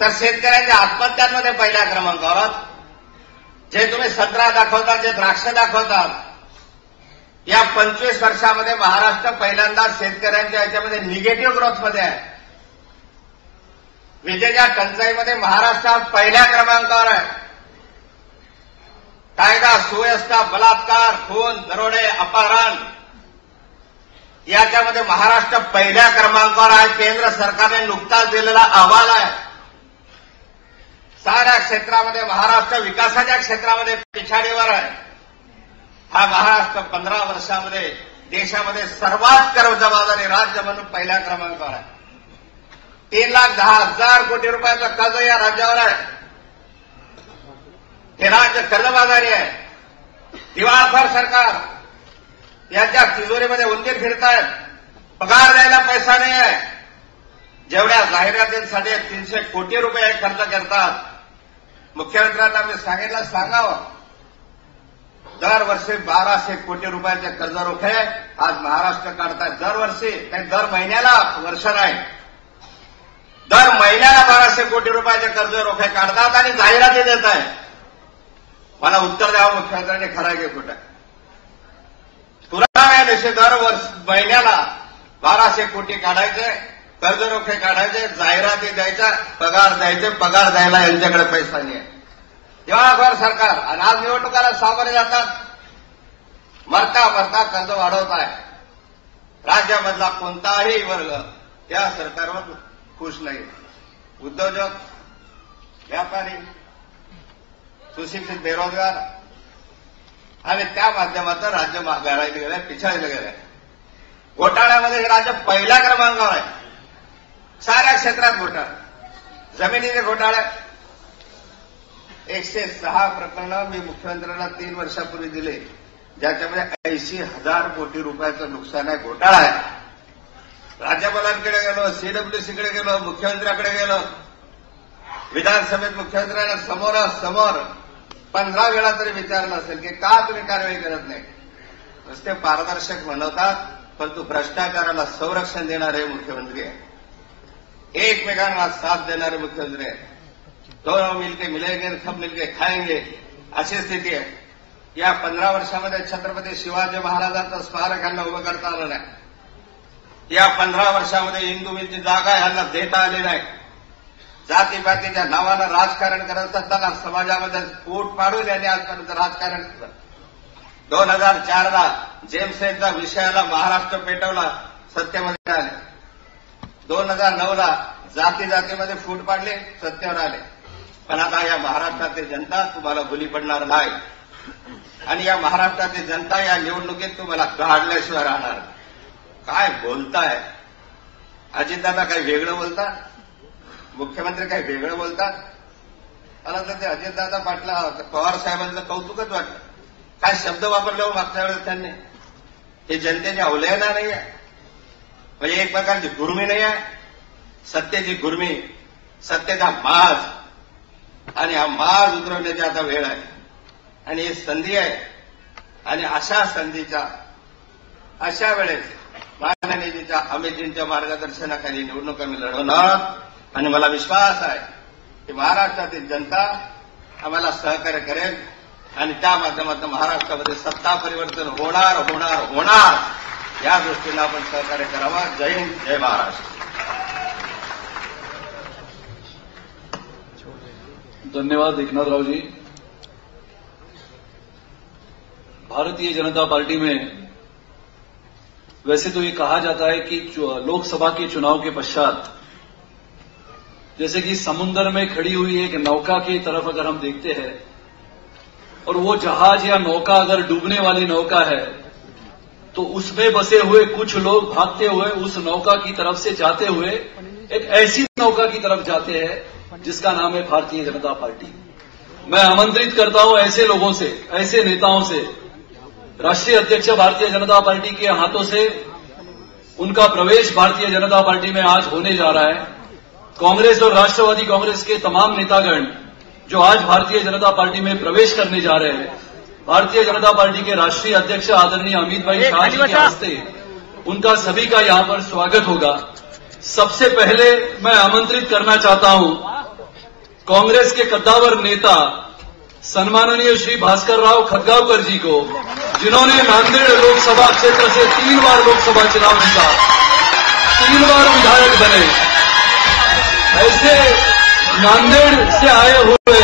तर शेतकऱ्यांच्या आत्महत्यांमध्ये पहिल्या क्रमांकावर. जे तुम्ही 17 दाखवतात, जे द्राक्ष दाखवतात, या 25 वर्षामध्ये महाराष्ट्र पहिल्यांदा शेतकऱ्यांच्या याच्यामध्ये निगेटिव्ह ग्रोथमध्ये आहे. विजेच्या टंचाईमध्ये महाराष्ट्र पहिल्या क्रमांकावर आहे. कायदा सुव्यवस्था, बलात्कार, खून, दरोडे, अपहरण याच्यामध्ये महाराष्ट्र पहिल्या क्रमांकावर आहे. केंद्र सरकारने नुकताच दिलेला अहवाल आहे. साऱ्या क्षेत्रामध्ये महाराष्ट्र विकासाच्या क्षेत्रामध्ये पिछाडीवर आहे. हा महाराष्ट्र 15 वर्षामध्ये देशामध्ये सर्वात कर्जबाजारी राज्य म्हणून पहिल्या क्रमांकावर आहे. 3,10,000 कोटी रुपयाचं कर्ज या राज्यावर आहे. हे राज्य कर्जबाजारी आहे. दिवाळखोर सरकार यांच्या तिजोरीमध्ये उंदीर फिरतायत. पगार द्यायला पैसा नाही आहे. जेवढ्या जाहिरातींसाठी 300 कोटी रुपये खर्च करतात. मुख्यमंत्र्यांना मी सांगितलं, सांगावं, दरवर्षी 1200 कोटी रुपयाचे कर्ज रोखे आज महाराष्ट्र काढतायत. दरवर्षी काही दर महिन्याला, वर्ष नाही, दर महिन्याला 1200 कोटी रुपयाचे कर्ज रोखे काढतात आणि जाहिराती देत आहे. मला उत्तर द्यावं मुख्यमंत्र्यांनी, खरं की खोटं? पुराव्यानिशी दर महिन्याला 1200 कोटी काढायचे, कर्ज रोखे काढायचे, जाहिराती द्यायच्या, पगार द्यायचे. पगार द्यायला यांच्याकडे पैसा नाही आहे. दिवाळखोर सरकार. आणि आज निवडणुकाला सामोरे जातात. मरता मरता कर्ज वाढवत आहे. राज्यामधला कोणताही वर्ग या सरकारवर खुश नाही. उद्योजक, व्यापारी, सुशिक्षित बेरोजगार आणि त्या माध्यमातून राज्य मागायला गेलं, पिछाडीला गेलं. घोटाळ्यामध्ये हे राज्य पहिल्या क्रमांकावर आहे. साऱ्या क्षेत्रात घोटाळा. जमिनीचे घोटाळे 106 प्रकरणं मी मुख्यमंत्र्यांना 3 वर्षापूर्वी दिले, ज्याच्यामध्ये 80,000 कोटी रुपयाचं नुकसान आहे, घोटाळा आहे. राज्यपालांकडे गेलो, सीडब्ल्यूसीकडे गेलो, मुख्यमंत्र्याकडे गेलो, विधानसभेत मुख्यमंत्र्यांना समोरासमोर 15 वेळा तरी विचारलं असेल की का तुम्ही कारवाई करत नाही. नुसते पारदर्शक म्हणवतात, परंतु भ्रष्टाचाराला संरक्षण देणारे मुख्यमंत्री आहे. एकमेकांना साथ देणारे मुख्यमंत्री आहे. दोनों मिलके मिलेंगे, सब मिलके खाएंगे, अशी स्थिती आहे. या 15 वर्षामध्ये छत्रपती शिवाजी महाराजांचं स्मारक यांना उभं करता आलं नाही. या 15 वर्षामध्ये इंदुमिलची जागा यांना देता आली नाही. जातीपातीच्या नावानं राजकारण करत असताना समाजामध्ये फूट पाडून यांनी आजपर्यंत राजकारण केलं. 2004ला जेमसेनचा विषयाला महाराष्ट्र पेटवला, सत्तेमध्ये आले. 2009ला जातीमध्ये फूट पाडले, सत्तेवर आले. पण आता या महाराष्ट्रातली जनता तुम्हाला भुली पडणार नाही. आणि या महाराष्ट्रातली जनता या निवडणुकीत तुम्हाला काढल्याशिवाय राहणार. काय बोलताय? अजितदादा काही वेगळं बोलतात, मुख्यमंत्री काही वेगळं बोलतात. मला तर ते अजितदादा पाटला पवार साहेबांचं कौतुकच वाटलं. काय शब्द वापरले हो मागच्या वेळेस त्यांनी. हे जनतेची अवहेलना नाही आहे, म्हणजे एक प्रकारची गुर्मी नाही आहे. सत्तेची गुर्मी, सत्तेचा माज, आणि हा माज उतरवण्याची आता वेळ आहे. आणि ही संधी आहे. आणि अशा संधीच्या, अशा वेळेस माननीयजींच्या, अमितजींच्या मार्गदर्शनाखाली निवडणूक आम्ही लढवणार. आणि मला विश्वास आहे की महाराष्ट्रातील जनता आम्हाला सहकार्य करेल आणि त्या माध्यमातून महाराष्ट्रामध्ये सत्ता परिवर्तन होणार होणार होणार. या दृष्टीनं आपण सहकार्य करावं. जय हिंद, जय महाराष्ट्र. धन्यवाद एकनाथरावजी. भारतीय जनता पार्टी में वैसे तो ये कहा जाता है कि लोकसभा के चुनाव के पश्चात जैसे कि समुद्र में खड़ी हुई एक नौका की तरफ अगर हम देखते हैं और वो जहाज या नौका अगर डूबने वाली नौका है तो उसमें बसे हुए कुछ लोग भागते हुए उस नौका की तरफ से जाते हुए एक ऐसी नौका की तरफ जाते हैं जिसका नाम है भारतीय जनता पार्टी. मैं आमंत्रित करता हूं ऐसे लोगों से, ऐसे नेताओं से, राष्ट्रीय अध्यक्ष भारतीय जनता पार्टी के हाथों से उनका प्रवेश भारतीय जनता पार्टी में आज होने जा रहा है. कांग्रेस और राष्ट्रवादी कांग्रेस के तमाम नेतागण जो आज भारतीय जनता पार्टी में प्रवेश करने जा रहे हैं, भारतीय जनता पार्टी के राष्ट्रीय अध्यक्ष आदरणीय अमित भाई शाह जी के हस्ते उनका सभी का यहां पर स्वागत होगा. सबसे पहले मैं आमंत्रित करना चाहता हूं कांग्रेस के कद्दावर नेता सम्माननीय श्री भास्कर राव खतगांवकर जी को, जिन्होंने नांदेड़ लोकसभा क्षेत्र से 3 बार लोकसभा चुनाव जीता, 3 बार विधायक बने. ऐसे नांदेड़ से आए हुए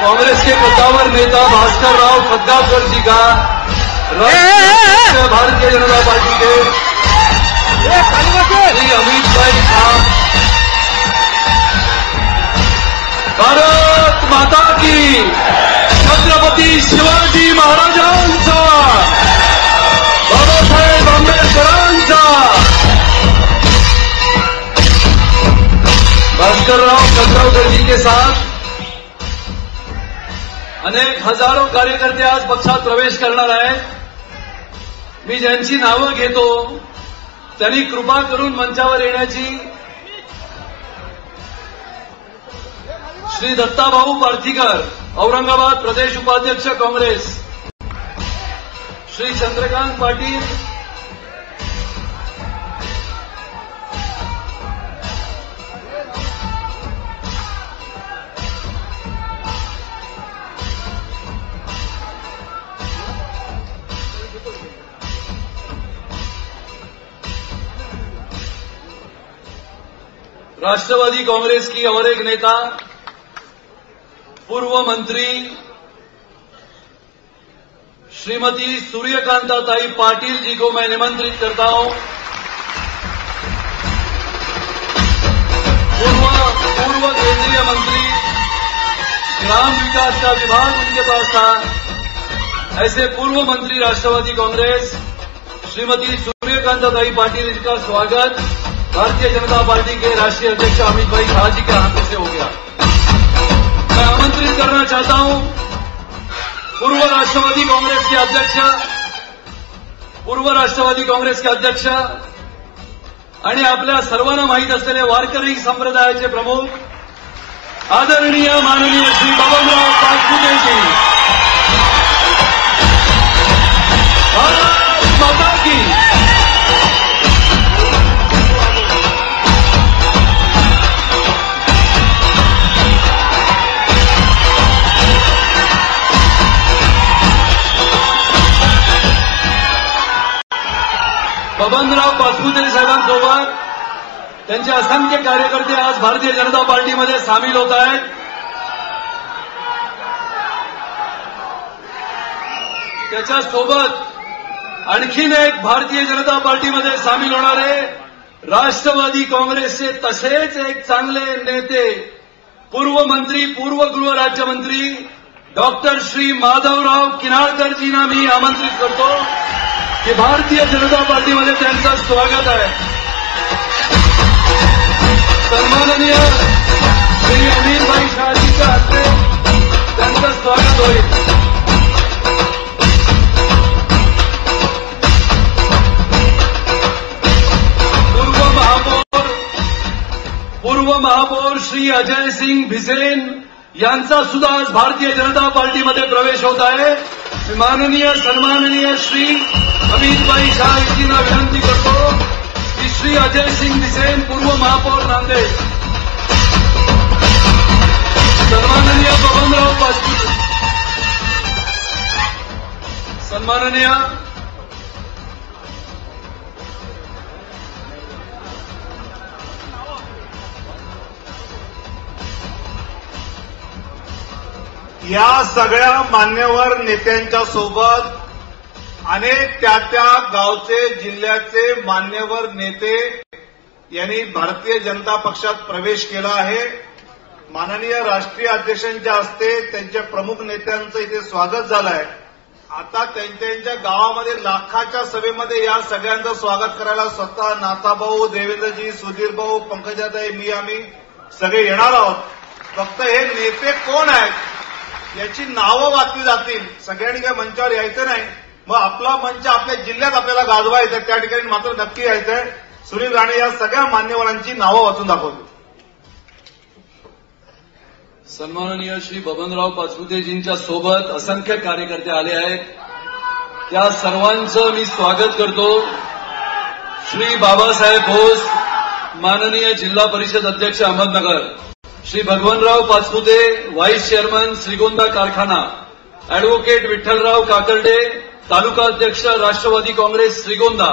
कांग्रेस के कद्दावर नेता भास्कर राव खद्दावकर जी का भारतीय जनता पार्टी के श्री अमित भाई शाह, भारत माता की, छत्रपती शिवाजी महाराजांचा, बाबासाहेब आंबेडकरांचा, भास्करराव खद्दावकर जी के साथ अनेक हजारो कार्यकर्ते आज पक्षात प्रवेश करणार आहेत. मी ज्यांची नावं घेतो त्यांनी कृपा करून मंचावर येण्याची. श्री दत्ताभाऊ पार्थीकर, औरंगाबाद प्रदेश उपाध्यक्ष काँग्रेस. श्री चंद्रकांत पाटील, राष्ट्रवादी कांग्रेस की और एक नेता, पूर्व मंत्री श्रीमती सूर्यकांताताई पाटिल जी को मैं निमंत्रित करता हूं. पूर्व केंद्रीय मंत्री, ग्राम विकास का विभाग उनके पास था. ऐसे पूर्व मंत्री राष्ट्रवादी कांग्रेस श्रीमती सूर्यकांताताई पाटिल, इनका स्वागत भारतीय जनता पार्टी के राष्ट्रीय अध्यक्ष अमित भाई शाह जी के हाथों से हो गया. मैं आमंत्रित करना चाहता हूं पूर्व राष्ट्रवादी कांग्रेस के अध्यक्ष आणि आपल्या सर्वांना माहीत असलेले वारकरी संप्रदायाचे प्रमुख आदरणीय माननीय श्री बबनराव पाचपुते जी. भारत माता की. बबनराव पाचपुते साहेबांसोबत त्यांचे असंख्य कार्यकर्ते आज भारतीय जनता पार्टीमध्ये सामील होत आहेत. त्याच्यासोबत आणखीन एक भारतीय जनता पार्टीमध्ये सामील होणारे राष्ट्रवादी काँग्रेसचे तसेच एक चांगले नेते, पूर्व मंत्री, पूर्व गृह राज्यमंत्री डॉक्टर श्री माधवराव किनाळकरजींना मी आमंत्रित करतो की भारतीय जनता पार्टीमध्ये त्यांचं स्वागत आहे. सन्माननीय श्री अमित भाई शाहजीच्या हस्ते त्यांचं स्वागत होईल. पूर्व महापौर श्री अजय सिंग भिसेन यांचा सुद्धा आज भारतीय जनता पार्टीमध्ये प्रवेश होत आहे. माननीय सन्माननीय श्री अमित भाई शाहजींना विनंती करतो की श्री अजय सिंग भिसेन, पूर्व महापौर नांदेड, सन्माननीय बबनराव पाचपुते, सन्माननीय या सगळ्या मान्यवर नेत्यांच्या सोबत अनेक त्या गावचे, जिल्ह्याचे मान्यवर नेते यांनी भारतीय जनता पक्षात प्रवेश केला आहे. माननीय राष्ट्रीय अध्यक्षांच्या हस्ते त्यांच्या प्रमुख नेत्यांचं इथे स्वागत झालं आहे. आता त्यांच्या गावामध्ये लाखाच्या सभेमध्ये या सगळ्यांचं स्वागत करायला स्वतः नाथाभाऊ, देवेंद्रजी, सुधीरभाऊ, पंकजाताई, आम्ही सगळे येणार आहोत. फक्त हे नेते कोण आहेत याची नावं वाचली जातील. सगळ्यांनी काय मंचावर यायचं नाही. मग आपला मंच आपल्या जिल्ह्यात आपल्याला गाजवायचं, त्या ठिकाणी मात्र नक्की यायचंय. सुनील राणे या सगळ्या मान्यवरांची नावं वाचून दाखवतो. सन्माननीय श्री बबनराव पाचपुतेजींच्या सोबत असंख्य कार्यकर्ते आले आहेत. त्या सर्वांचं मी स्वागत करतो. श्री बाबासाहेब बोस, माननीय जिल्हा परिषद अध्यक्ष अहमदनगर, श्री भगवानराव पाचपुते, व्हाईस चेअरमन श्रीगोंदा कारखाना, अॅडव्होकेट विठ्ठलराव काकर्डे, तालुका अध्यक्ष राष्ट्रवादी काँग्रेस श्रीगोंदा,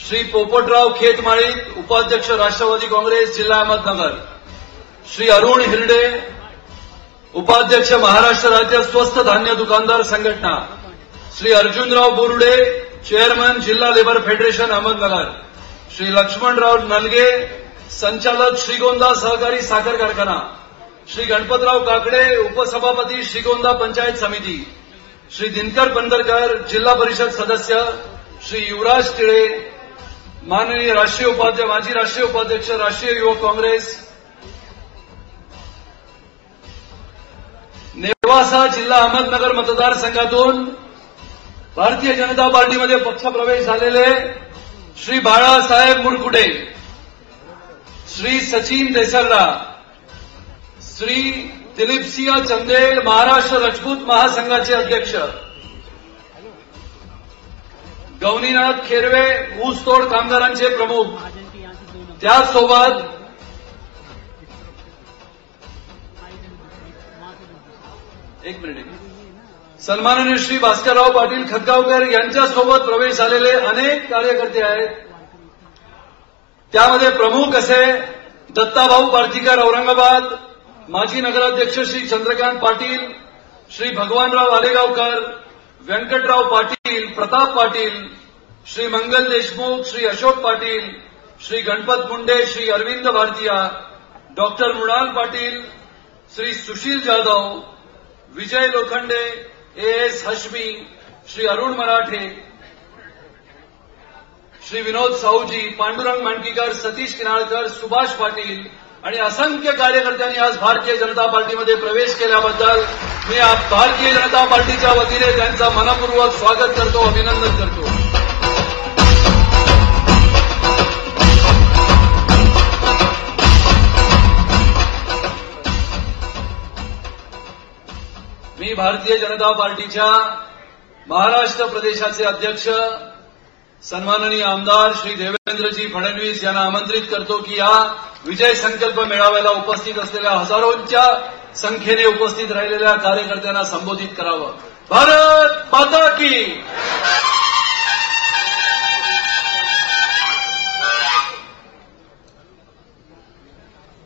श्री पोपटराव खेतमाळी, उपाध्यक्ष राष्ट्रवादी काँग्रेस जिल्हा अहमदनगर, श्री अरुण हिरडे, उपाध्यक्ष महाराष्ट्र राज्य स्वस्त धान्य दुकानदार संघटना श्री अर्जुनराव बोरुडे, चेअरमन जिल्हा लेबर फेडरेशन अहमदनगर, श्री लक्ष्मणराव नलगे, संचालक श्रीगोंदा सहकारी साखर कारखाना, श्री गणपतराव काकडे, उपसभापती श्रीगोंदा पंचायत समिती, श्री दिनकर पंढरकर, जिल्हा परिषद सदस्य, श्री युवराज टिळे, माननीय माजी राष्ट्रीय उपाध्यक्ष राष्ट्रीय युवक काँग्रेस, नेवासा जिल्हा अहमदनगर मतदारसंघातून भारतीय जनता पार्टीमध्ये पक्षप्रवेश झालेले श्री बाळासाहेब मुरकुटे, श्री सचिन देसरडा, श्री दिलीपसिंह चंदेल, महाराष्ट्र राजपूत महासंघाचे अध्यक्ष, गवनीनाथ खेरवे, ऊसतोड कामगारांचे प्रमुख, त्याचसोबत सन्माननीय श्री भास्करराव पाटील खतगावकर यांच्यासोबत प्रवेश झालेले अनेक कार्यकर्ते आहेत. त्यामध्ये प्रमुख असे दत्ताभाऊ पार्थिकर औरंगाबाद, माजी नगराध्यक्ष श्री चंद्रकांत पाटील, श्री भगवानराव आलेगावकर, व्यंकटराव पाटील, प्रताप पाटील, श्री मंगल देशमुख, श्री अशोक पाटील, श्री गणपत मुंडे, श्री अरविंद भारतीया, डॉक्टर मृणाल पाटील, श्री सुशील जाधव, विजय लोखंडे, एएस हशमी, श्री अरुण मराठे, श्री विनोद साऊजी, पांडुरंग मांडकीकर, सतीश किनाळकर, सुभाष पाटील आणि असंख्य कार्यकर्त्यांनी आज भारतीय जनता पार्टीमध्ये प्रवेश केल्याबद्दल मी भारतीय जनता पार्टीच्या वतीने त्यांचा मनपूर्वक स्वागत करतो, अभिनंदन करतो. मी भारतीय जनता पार्टीच्या महाराष्ट्र प्रदेशाचे अध्यक्ष सन्माननीय आमदार श्री देवेंद्रजी फडणवीस यांना आमंत्रित करतो की या विजय संकल्प मेळाव्याला उपस्थित असलेल्या हजारोंच्या संख्येने उपस्थित राहिलेल्या कार्यकर्त्यांना संबोधित करावं. भारत माता की.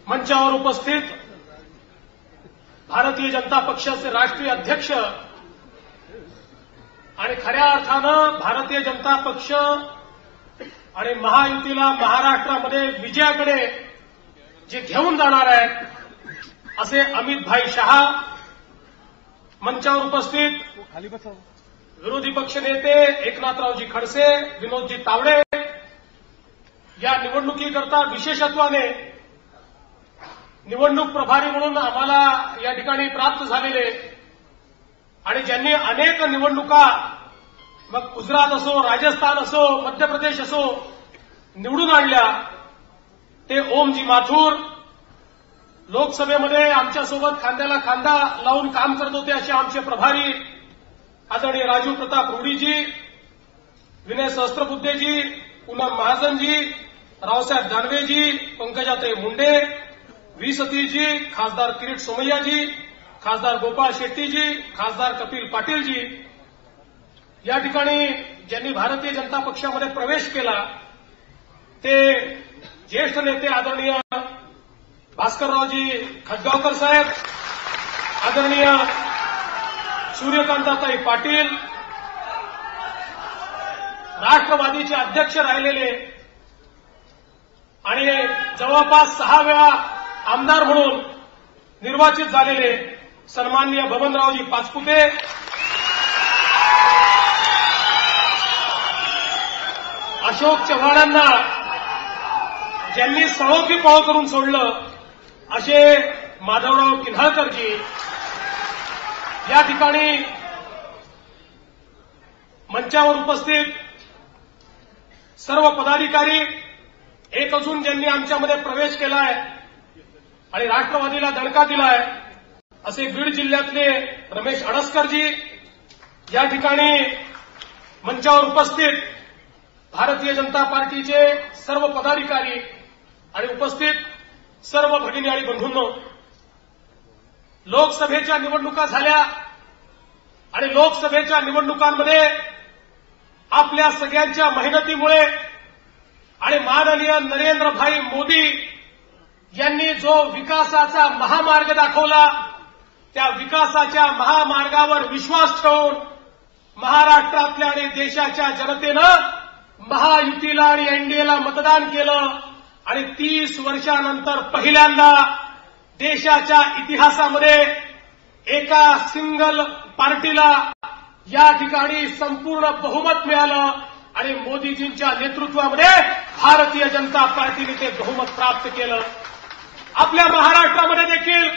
मंचावर उपस्थित भारतीय जनता पक्षाचे राष्ट्रीय अध्यक्ष आणि खऱ्या अर्थानं भारतीय जनता पक्ष आणि महायुतीला महाराष्ट्रामध्ये विजयाकडे जे घेऊन जाणार आहेत असे अमित भाई शहा, मंचावर उपस्थित विरोधी पक्ष नेते एकनाथरावजी खडसे, विनोदजी तावडे, या निवडणुकीकरता विशेषत्वाने निवडणूक प्रभारी म्हणून आम्हाला या ठिकाणी प्राप्त झालेले आणि ज्यांनी अनेक निवडणुका, मग गुजरात असो, राजस्थान असो, मध्य प्रदेश असो, निवडून आणल्या, ते ओमजी माथुर, लोकसभेमध्ये आमच्यासोबत खांद्याला खांदा लावून काम करत होते असे आमचे प्रभारी आदरणीय राजू प्रताप रूढीजी, विनय सहस्त्रबुद्धेजी, पूनम महाजनजी, रावसाहेब दानवेजी, पंकजाताई मुंडे, व्ही सतीशजी, खासदार किरीट सोमय्याजी, खासदार गोपाळ शेट्टीजी, खासदार कपिल पाटीलजी, या ठिकाणी ज्यांनी भारतीय जनता पक्षामध्ये प्रवेश केला ते ज्येष्ठ नेते आदरणीय भास्कररावजी खतगावकर साहेब, आदरणीय सूर्यकांताताई पाटील, राष्ट्रवादीचे अध्यक्ष राहिलेले आणि जवळपास 6 वेळा आमदार म्हणून निर्वाचित झालेले सन्माननीय बबनरावजी पाचपुते, अशोक चव्हाणांना ज्यांनी सळोखी पळ करून सोडलं असे माधवराव किन्हाळकरजी, या ठिकाणी मंचावर उपस्थित सर्व पदाधिकारी, एक अजून ज्यांनी आमच्यामध्ये प्रवेश केलाय आणि राष्ट्रवादीला दणका दिलाय असे बीड जिल्ह्यातले रमेश अडसकरजी, या ठिकाणी मंचावर उपस्थित भारतीय जनता पार्टीचे सर्व पदाधिकारी आणि उपस्थित सर्व भगिनी आणि बंधूंनो, लोकसभेच्या निवडणुका झाल्या आणि लोकसभेच्या निवडणुकांमध्ये आपल्या सगळ्यांच्या मेहनतीमुळे आणि माननीय नरेंद्रभाई मोदी यांनी जो विकासाचा महामार्ग दाखवला त्या विकासाच्या महामार्गावर विश्वास ठेवून महाराष्ट्रातल्या आणि देशाच्या जनतेनं महायुतीला आणि एनडीएला मतदान केलं आणि 30 वर्षानंतर पहिल्यांदा देशाच्या इतिहासामध्ये एका सिंगल पार्टीला या ठिकाणी संपूर्ण बहुमत मिळालं आणि मोदीजींच्या नेतृत्वामध्ये भारतीय जनता पार्टीने ते बहुमत प्राप्त केलं. आपल्या महाराष्ट्रामध्ये देखील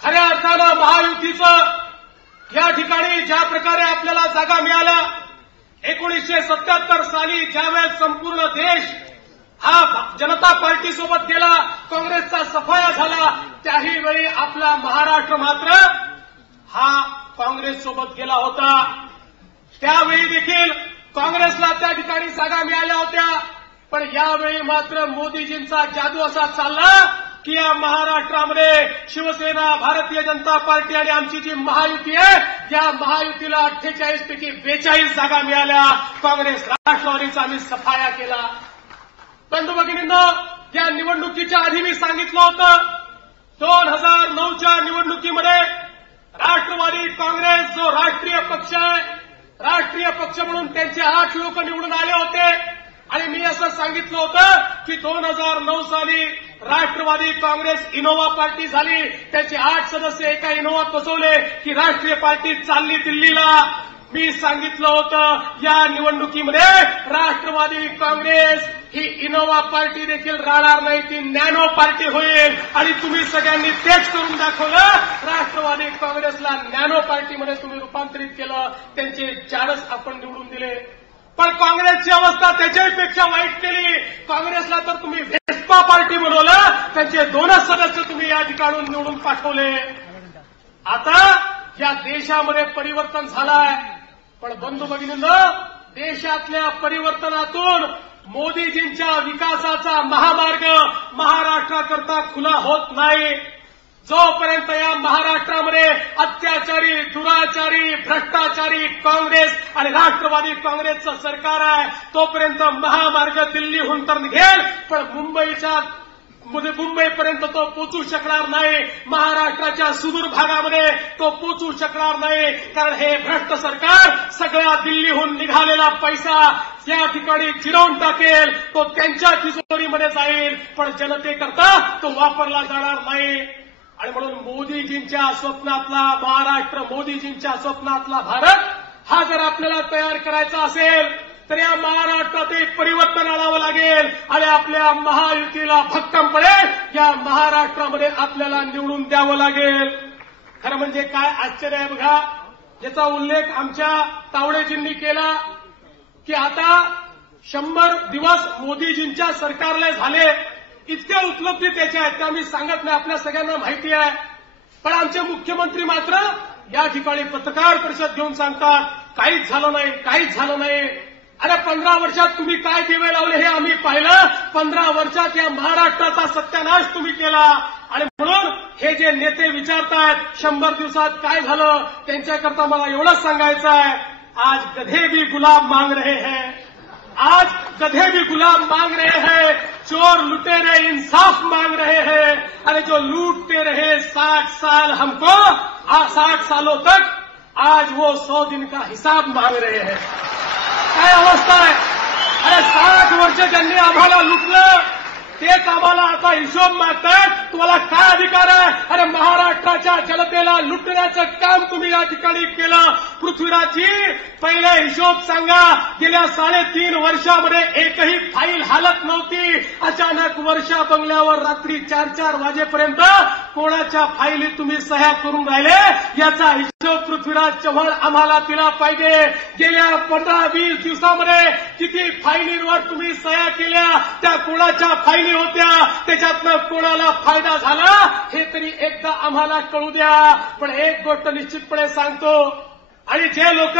खऱ्या अर्थानं महायुतीचं या ठिकाणी ज्या प्रकारे आपल्याला जागा मिळाल्या, 1977 साली ज्यावेळेस संपूर्ण देश हा जनता पार्टीसोबत गेला, काँग्रेसचा सफाया झाला, त्याही वेळी आपला महाराष्ट्र मात्र हा काँग्रेससोबत गेला होता. त्यावेळी देखील काँग्रेसला त्या ठिकाणी जागा मिळाल्या होत्या, पण यावेळी मात्र मोदीजींचा जादू असा चालला की या महाराष्ट्रामध्ये शिवसेना, भारतीय जनता पार्टी आणि आमची जी महायुती आहे, या महायुतीला 48 पैकी 42 जागा मिळाल्या. काँग्रेस राष्ट्रवादीचा आम्ही सफाया केला. बंधू भगिनींनो, या निवडणुकीच्या आधी मी सांगितलं होतं 2009च्या निवडणुकीमध्ये राष्ट्रवादी काँग्रेस जो राष्ट्रीय पक्ष आहे, राष्ट्रीय पक्ष म्हणून त्यांचे 8 लोक निवडून आले होते आणि मी असं सांगितलं होतं की 2009 साली राष्ट्रवादी काँग्रेस इनोव्हा पार्टी झाली, त्याचे 8 सदस्य एका इनोव्हात बसवले की राष्ट्रीय पार्टी चालली दिल्लीला. मी सांगितलं होतं या निवडणुकीमध्ये राष्ट्रवादी काँग्रेस ही इनोव्हा पार्टी देखील राहणार नाही, ती नॅनो पार्टी होईल आणि तुम्ही सगळ्यांनी तेच करून दाखवलं. राष्ट्रवादी काँग्रेसला नॅनो पार्टीमध्ये तुम्ही रूपांतरित केलं, त्यांचे 4च आपण निवडून दिले. पण काँग्रेसची अवस्था त्याच्यापेक्षा वाईट केली. काँग्रेसला तर तुम्ही व्हेस्पा पार्टी बनवलं, त्यांचे 2च सदस्य तुम्ही या ठिकाणी निवडून पाठवले. आता या देशामध्ये परिवर्तन झालंय, पण बंधू भगिनींनो, देशातल्या परिवर्तनातून मोदीजींच्या विकासाचा महामार्ग महाराष्ट्राकरता खुला होत नाही. जोपर्यंत या महाराष्ट्रामध्ये अत्याचारी, दुराचारी, भ्रष्टाचारी काँग्रेस आणि राष्ट्रवादी काँग्रेसचं सरकार आहे, तोपर्यंत महामार्ग दिल्लीहून तर निघेल, पण मुंबईपर्यंत तो पोचू शकणार नाही. महाराष्ट्राच्या सुदूर भागामध्ये तो पोचू शकणार नाही, कारण हे भ्रष्ट सरकार सगळा दिल्लीहून निघालेला पैसा या ठिकाणी जिरवून टाकेल, तो त्यांच्या तिजोरीमध्ये जाईल, पण जनतेकरता तो वापरला जाणार नाही. आणि म्हणून मोदीजींच्या स्वप्नातला महाराष्ट्र, मोदीजींच्या स्वप्नातला भारत हा जर आपल्याला तयार करायचा असेल तर या महाराष्ट्रातही परिवर्तन आणावं लागेल आणि आपल्या महायुतीला भक्कमपणे या महाराष्ट्रामध्ये आपल्याला निवडून द्यावं लागेल. खरं म्हणजे काय आश्चर्य आहे बघा, याचा उल्लेख आमच्या तावडेजींनी केला की आता 100 दिवस मोदीजींच्या सरकारला झाले, इतक्या उपलब्धी त्याच्या आहेत, त्या मी सांगत नाही, आपल्या सगळ्यांना माहिती आहे. पण आमचे मुख्यमंत्री मात्र या ठिकाणी पत्रकार परिषद घेऊन सांगतात काहीच झालं नाही, काहीच झालं नाही. अरे 15 वर्षात तुम्ही काय दिवे लावले हे आम्ही पाहिलं. 15 वर्षात या महाराष्ट्राचा सत्यानाश तुम्ही केला. आणि म्हणून हे जे नेते विचारतायत 100 दिवसात काय झालं, त्यांच्याकरता मला एवढंच सांगायचं आहे, आज गधे भी गुलाब मांग रहे हैं, आज गधे भी गुलाम मांग रहे हैं, चोर लुटेरे इंसाफ मांग रहे हैं. अरे जो लूटते रहे 60 साल हमको, 60 सालों तक, आज वो 100 दिन का हिसाब मांग रहे हैं. काय अवस्था आहे. अरे 60 वर्ष ज्यांनी आम्हाला लुटलं तेच आम्हाला आता हिशोब मागतायत. तुम्हाला काय अधिकार आहे. अरे महाराष्ट्राच्या जनतेला लुटण्याचं काम तुम्ही या ठिकाणी केलं. पृथ्वीराजजी, पहिले हिशोब सांगा. गेल्या 3.5 वर्षामध्ये एकही फाईल हालत नव्हती. अचानक वर्षा बंगल्यावर रात्री 4-4 वाजेपर्यंत कोणाच्या फाईली तुम्ही सह्या करून राहिले, याचा हिशोब पृथ्वीराज चव्हाण आम्हाला दिला पाहिजे. गेल्या 15-20 दिवसामध्ये किती फाईलींवर तुम्ही सह्या केल्या, त्या कोणाच्या फाईली होत्या, त्याच्यातनं कोणाला फायदा झाला हे तरी एकदा आम्हाला कळू द्या. पण एक गोष्ट निश्चितपणे सांगतो, आणि जे लोक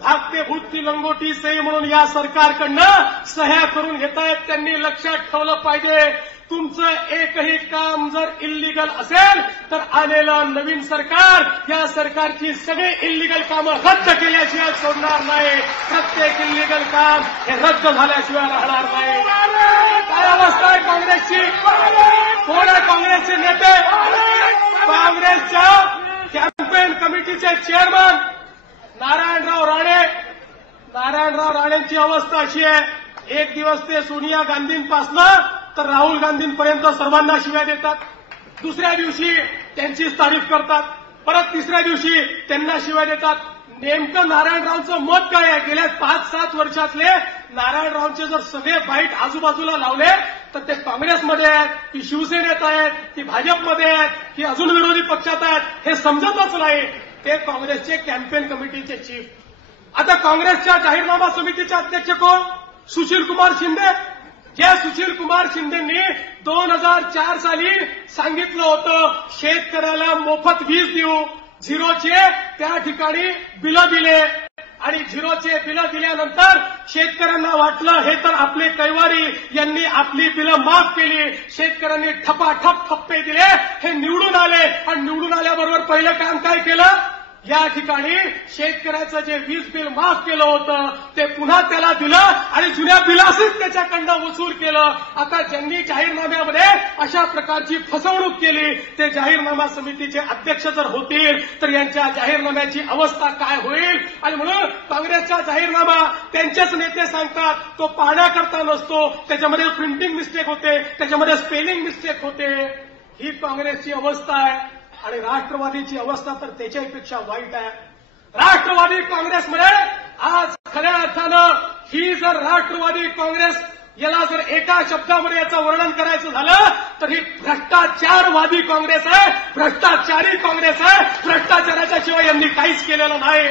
भागते भूत की लंगोटी सही म्हणून या सरकारकडनं सह्या करून घेत आहेत, त्यांनी लक्षात ठेवलं पाहिजे, तुमचं एकही काम जर इल्लीगल असेल तर आलेलं नवीन सरकार या सरकारची सगळी इल्लीगल कामं रद्द केल्याशिवाय सोडणार नाही. प्रत्येक इल्लीगल काम हे रद्द झाल्याशिवाय राहणार नाही. काय अवस्था आहे काँग्रेसची. कोण आहे काँग्रेसचे नेते. काँग्रेसच्या कॅम्पेन कमिटीचे चेअरमन नारायणराव राणेंची अवस्था अशी आहे, एक दिवस ते सोनिया गांधींपासनं तर राहुल गांधींपर्यंत सर्वांना शिव्या देतात, दुसऱ्या दिवशी त्यांचीच तारीफ करतात, परत तिसऱ्या दिवशी त्यांना शिव्या देतात. नेमकं नारायणरावचं मत काय आहे? गेल्या 5-7 वर्षातले नारायणरावचे जर सगळे बाईट आजूबाजूला लावले तर ते काँग्रेसमध्ये आहेत की शिवसेनेत आहेत की भाजपमध्ये आहेत की अजून विरोधी पक्षात आहेत हे समजतच नाही. ते काँग्रेसचे कॅम्पेन कमिटीचे चीफ. आता काँग्रेसच्या जाहीरनामा समितीचे अध्यक्ष कोण? सुशीलकुमार शिंदे. ज्या सुशीलकुमार शिंदेंनी 2004 साली सांगितलं होतं शेतकऱ्याला मोफत वीज देऊ, झिरोचे त्या ठिकाणी बिलं दिले आणि झिरोचे बिलं दिल्यानंतर शेतकऱ्यांना वाटलं हे तर आपले कैवारी यांनी आपली बिलं माफ केली, शेतकऱ्यांनी ठपाठप ठप्पे दिले, हे निवडून आले आणि निवडून आल्याबरोबर पहिलं काम काय केलं? या ठिकाणी शेतकऱ्याचं जे वीज बिल माफ केलं होतं ते पुन्हा त्याला दिलं आणि जुन्या बिलासच त्याच्याकडनं वसूल केलं. आता ज्यांनी जाहीरनाम्यामध्ये अशा प्रकारची फसवणूक केली ते जाहीरनामा समितीचे अध्यक्ष जर होतील तर यांच्या जाहीरनाम्याची अवस्था काय होईल? आणि म्हणून काँग्रेसचा जाहीरनामा त्यांचेच नेते सांगतात तो पाहण्याकरता नसतो, त्याच्यामध्ये प्रिंटिंग मिस्टेक होते, त्याच्यामध्ये स्पेलिंग मिस्टेक होते. ही काँग्रेसची अवस्था आहे. आणि राष्ट्रवादीची अवस्था तर त्याच्यापेक्षा वाईट आहे. राष्ट्रवादी काँग्रेसमध्ये आज खऱ्या अर्थानं ही जर राष्ट्रवादी काँग्रेस याला जर एका शब्दामध्ये याचं वर्णन करायचं झालं तर ही भ्रष्टाचारवादी काँग्रेस आहे, भ्रष्टाचारी काँग्रेस आहे. भ्रष्टाचाराच्या शिवाय यांनी काहीच केलेलं नाही.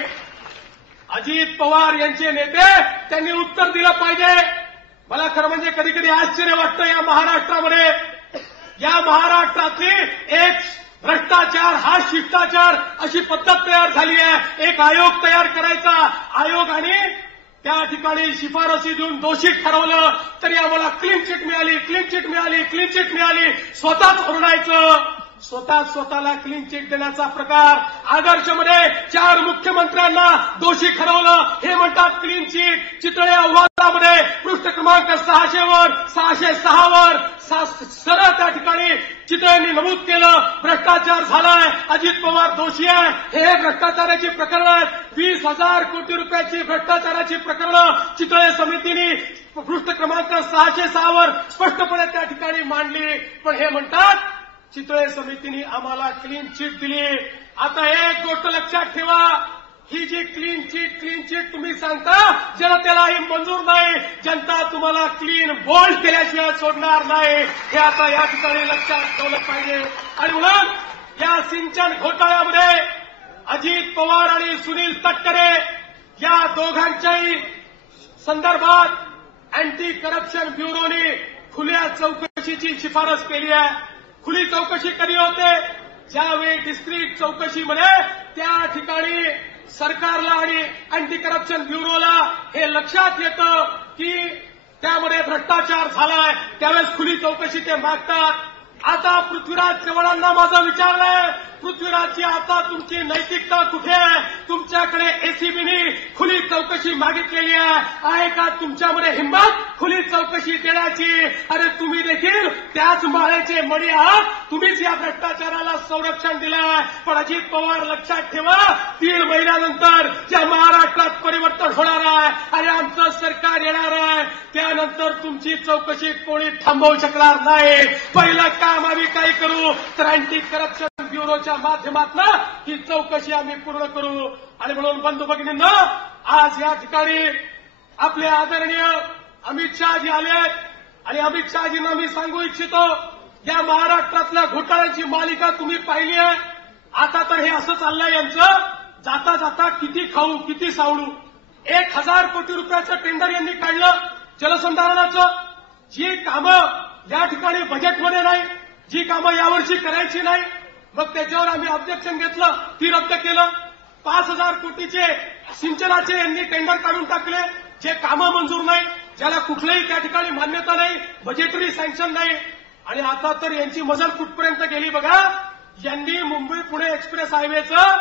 अजित पवार यांचे नेते त्यांनी उत्तर दिलं पाहिजे. मला खरं म्हणजे कधी कधी आश्चर्य वाटतं या महाराष्ट्रातली एक भ्रष्टाचार हा शिष्टाचार अशी पद्धत तयार झाली आहे. एक आयोग तयार करायचा, आयोगाने त्या ठिकाणी शिफारसी देऊन दोषी ठरवलं तरी आम्हाला क्लीन चिट मिळाली, स्वतःच ओरडायचं. स्वतःला क्लीन चिट देण्याचा प्रकार. आदर्शमध्ये 4 मुख्यमंत्र्यांना दोषी ठरवलं, हे म्हणतात क्लीन चिट. चितळे अहवालामध्ये पृष्ठ क्रमांक 606 वर सरळ त्या ठिकाणी चितळेंनी नमूद केलं भ्रष्टाचार झालाय, अजित पवार दोषी आहे. हे भ्रष्टाचाराची प्रकरणं आहेत. 20,000 कोटी रुपयाची भ्रष्टाचाराची प्रकरणं चितळे समितीने पृष्ठ क्रमांक 606 वर स्पष्टपणे त्या ठिकाणी मांडली. पण हे म्हणतात चितळे समितीने आम्हाला क्लीन चिट दिली. आता एक गोष्ट लक्षात ठेवा, ही जी क्लीन चिट तुम्ही सांगता जनतेला ही मंजूर नाही. जनता तुम्हाला क्लीन बोल्ड केल्याशिवाय सोडणार नाही. हे आता या ठिकाणी लक्षात ठेवलं पाहिजे. आणि म्हणून या सिंचन घोटाळ्यामध्ये अजित पवार आणि सुनील तटकरे या दोघांच्याही संदर्भात अँटी करप्शन ब्युरोने खुल्या चौकशीची शिफारस केली आहे. खुली चौकशी कधी होते? ज्यावेळी डिस्ट्रिक्ट चौकशीमध्ये त्या ठिकाणी सरकारला आणि अँटी करप्शन ब्युरोला हे लक्षात येतं की त्यामध्ये भ्रष्टाचार झालाय, त्यावेळेस खुली चौकशी ते मागतात. आता पृथ्वीराज चव्हाणांना माझं विचारलंय, पृथ्वीराजची आता तुमची नैतिकता कुठे आहे? तुमच्याकडे एसीबीने खुली चौकशी मागितलेली आहे का तुमच्यामध्ये हिंमत खुली चौकशी देण्याची? अरे तुम्ही देखील त्याच माळेचे मणी आहात, तुम्हीच या भ्रष्टाचाराला संरक्षण दिलंय. पण अजित पवार लक्षात ठेवा, 3 महिन्यानंतर ज्या महाराष्ट्रात परिवर्तन होणार आहे आणि आमचं सरकार येणार आहे त्यानंतर तुमची चौकशी कोणी थांबवू शकणार नाही. पहिलं काम आम्ही काय करू तर अँटी करप्शन ब्युरोच्या माध्यमातून ही चौकशी आम्ही पूर्ण करू. आणि म्हणून बंधू भगिनींनो, आज या ठिकाणी आपले आदरणीय अमित शहाजी आले आहेत आणि अमित शहाजींना मी सांगू इच्छितो, या महाराष्ट्रातल्या घोटाळ्यांची मालिका तुम्ही पाहिली आहे. आता तर हे असं चाललंय यांचं, जाता जाता किती खाऊ किती सावडू. 1,000 कोटी रुपयाचं टेंडर यांनी काढलं जलसंधारणाचं. जी कामं या ठिकाणी बजेटमध्ये नाही, जी कामं यावर्षी करायची नाही, मग त्याच्यावर आम्ही ऑब्जेक्शन घेतलं, ती रद्द केलं. 5,000 कोटीचे सिंचनाचे यांनी टेंडर काढून टाकले, जे कामं मंजूर नाही, ज्याला कुठल्याही त्या ठिकाणी मान्यता नाही, बजेटरी सँक्शन नाही. आणि आता तर यांची मजल कुठपर्यंत गेली बघा. यांनी मुंबई पुणे एक्सप्रेस हायवेचं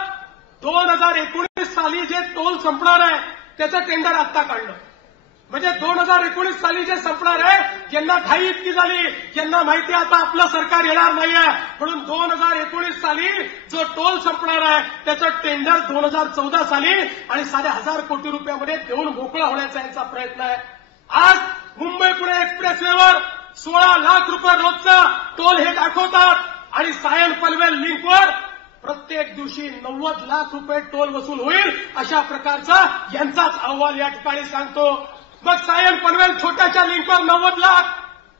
2019 साली जे टोल संपणार आहे त्याचं टेंडर आत्ता काढलं. म्हणजे 2019 साली जे संपणार आहे, ज्यांना घाई इतकी झाली, ज्यांना माहिती आता आपलं सरकार येणार नाहीये, म्हणून 2019 साली जो टोल संपणार आहे त्याचं टेंडर 2014 साली आणि 1,500 कोटी रुपयामध्ये देऊन मोकळा होण्याचा यांचा प्रयत्न आहे. आज मुंबई पुणे एक्सप्रेसवेवर 16 लाख रुपये रोजचा टोल हे दाखवतात आणि सायन पनवेल लिंकवर प्रत्येक दिवशी 90 लाख रुपये टोल वसूल होईल, अशा प्रकारचा यांचाच अहवाल या ठिकाणी सांगतो. मग सायन पनवेल छोट्याच्या लिंकवर 90 लाख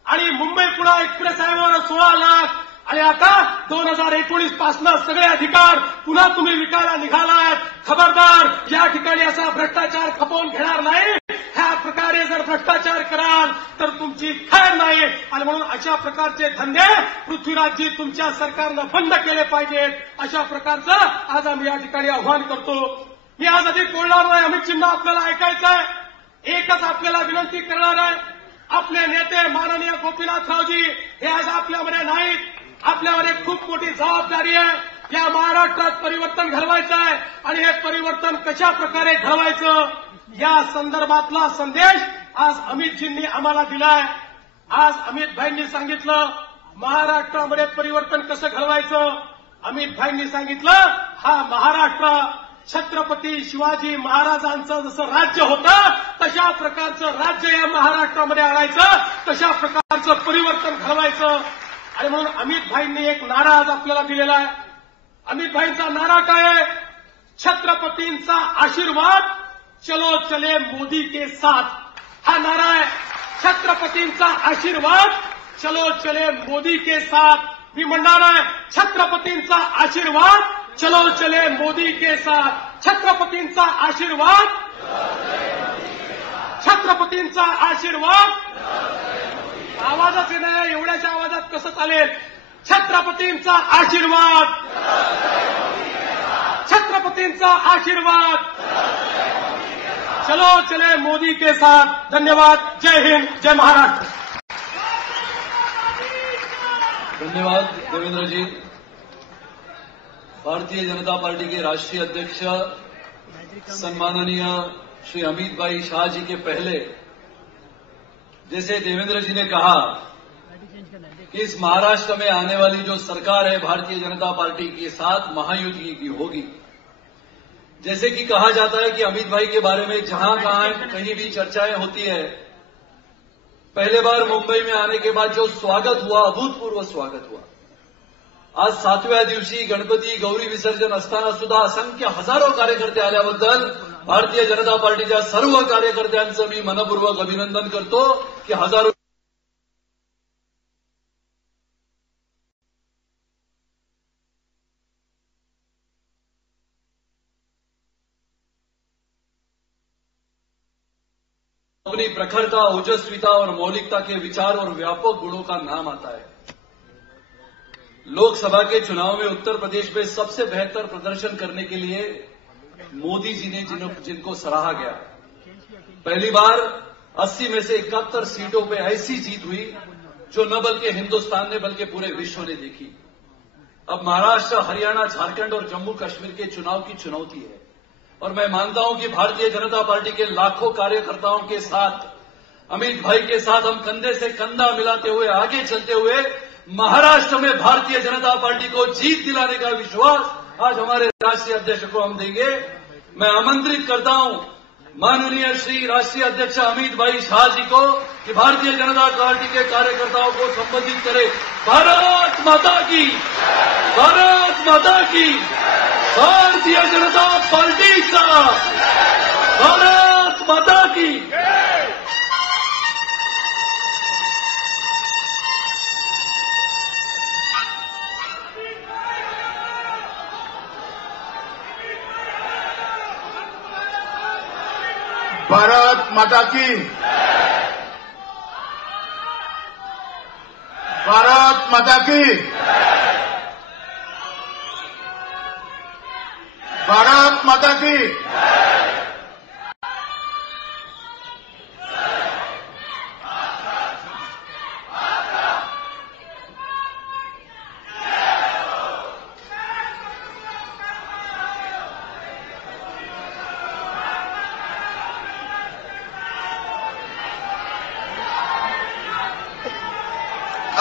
आणि मुंबई पुणे एक्सप्रेस हायवेवर 16 लाख आणि आता 2019 पासून सगळे अधिकार पुन्हा तुम्ही विकायला निघालात. खबरदार, या ठिकाणी असा भ्रष्टाचार खपवून घेणार नाही. ह्या प्रकारे जर भ्रष्टाचार कराल तर तुमची खैर नाही आणि म्हणून अशा प्रकारचे धंदे पृथ्वीराजजी तुमच्या सरकारनं बंद केले पाहिजेत. अशा प्रकारचं आज आम्ही या ठिकाणी आव्हान करतो. मी आज अधिक बोलणार नाही. अमितजींना आपल्याला ऐकायचं आहे. एकच आपल्याला विनंती करणार आहे. आपले नेते माननीय गोपीनाथरावजी हे आज आपल्यामध्ये नाहीत. आपल्यावर एक खूप मोठी जबाबदारी आहे. या महाराष्ट्रात परिवर्तन घडवायचं आहे आणि हे परिवर्तन कशा प्रकारे घडवायचं या संदर्भातला संदेश आज अमितजींनी आम्हाला दिलाय. आज अमितभाईंनी सांगितलं महाराष्ट्रामध्ये परिवर्तन कसं घडवायचं. अमितभाईंनी सांगितलं हा महाराष्ट्र छत्रपती शिवाजी महाराजांचं जसं राज्य होतं तशा प्रकारचं राज्य या महाराष्ट्रामध्ये आणायचं, तशा प्रकारचं परिवर्तन घडवायचं. आणि म्हणून अमितभाईंनी एक नारा आज आपल्याला दिलेला आहे. अमितभाईंचा नारा काय आहे? छत्रपतींचा आशीर्वाद, चलो चले मोदी के साथ. हा नारा आहे. छत्रपतींचा आशीर्वाद, चलो चले मोदी के साथ. मी म्हणणार आहे छत्रपतींचा आशीर्वाद, चलो चले मोदी के साथ. छत्रपतींचा आशीर्वाद, छत्रपतींचा आशीर्वाद. आवाजच येत नाही. एवढ्याच्या आवाजात कसं चालेल? छत्रपतींचा आशीर्वाद, छत्रपतींचा आशीर्वाद, चलो चले मोदी के साथ. धन्यवाद. जय हिंद, जय महाराष्ट्र. धन्यवाद देवेंद्र जी. भारतीय जनता पार्टी के राष्ट्रीय अध्यक्ष सम्माननीय श्री अमित भाई शाह जी के पहले, जैसे देवेंद्र जी ने कहा कि इस महाराष्ट्र में आने वाली जो सरकार है भारतीय जनता पार्टी के साथ महायुति की होगी. जैसे कि कहा जाता है कि अमित भाई के बारे में जहां कहीं भी चर्चाएं होती है, पहले बार मुंबई में आने के बाद जो स्वागत हुआ, अभूतपूर्व स्वागत हुआ. आज 7व्या दिवशी गणपती गौरी विसर्जन असताना सुद्धा असंख्य हजारो कार्यकर्ते आल्याबद्दल भारतीय जनता पार्टीच्या सर्व कार्यकर्त्यांचं मी मनपूर्वक अभिनंदन करतो की हजारो अपनी प्रखरता, ओजस्विता और मौलिकता के विचार और व्यापक गुणों का नाम आता है. लोकसभा के चुनाव में उत्तर प्रदेश में सबसे बेहतर प्रदर्शन करने के लिए मोदी जी ने जिनको सराहा गया. पहली बार 80 में से 71 सीटों पे ऐसी जीत हुई जो न बल्कि हिंदुस्तान ने बल्कि पूरे विश्व ने देखी. अब महाराष्ट्र, हरियाणा, झारखंड और जम्मू कश्मीर के चुनाव की चुनौती है और मैं मानता हूं कि भारतीय जनता पार्टी के लाखों कार्यकर्ताओं के साथ, अमित भाई के साथ हम कंधे से कंधा मिलाते हुए आगे चलते हुए महाराष्ट्र में भारतीय जनता पार्टी को जीत दिलाने का विश्वास आज हमारे राष्ट्रीय अध्यक्ष को हम देंगे. मैं आमंत्रित करता हूं माननीय श्री राष्ट्रीय अध्यक्ष अमित भाई शाह जी को कि भारतीय जनता पार्टी के कार्यकर्ताओं को संबोधित करें. भारत माता की, भारत माता की, भारतीय जनता पार्टीचा, भारत माता की. भारत माता की, भारत माता की, भारत माता की.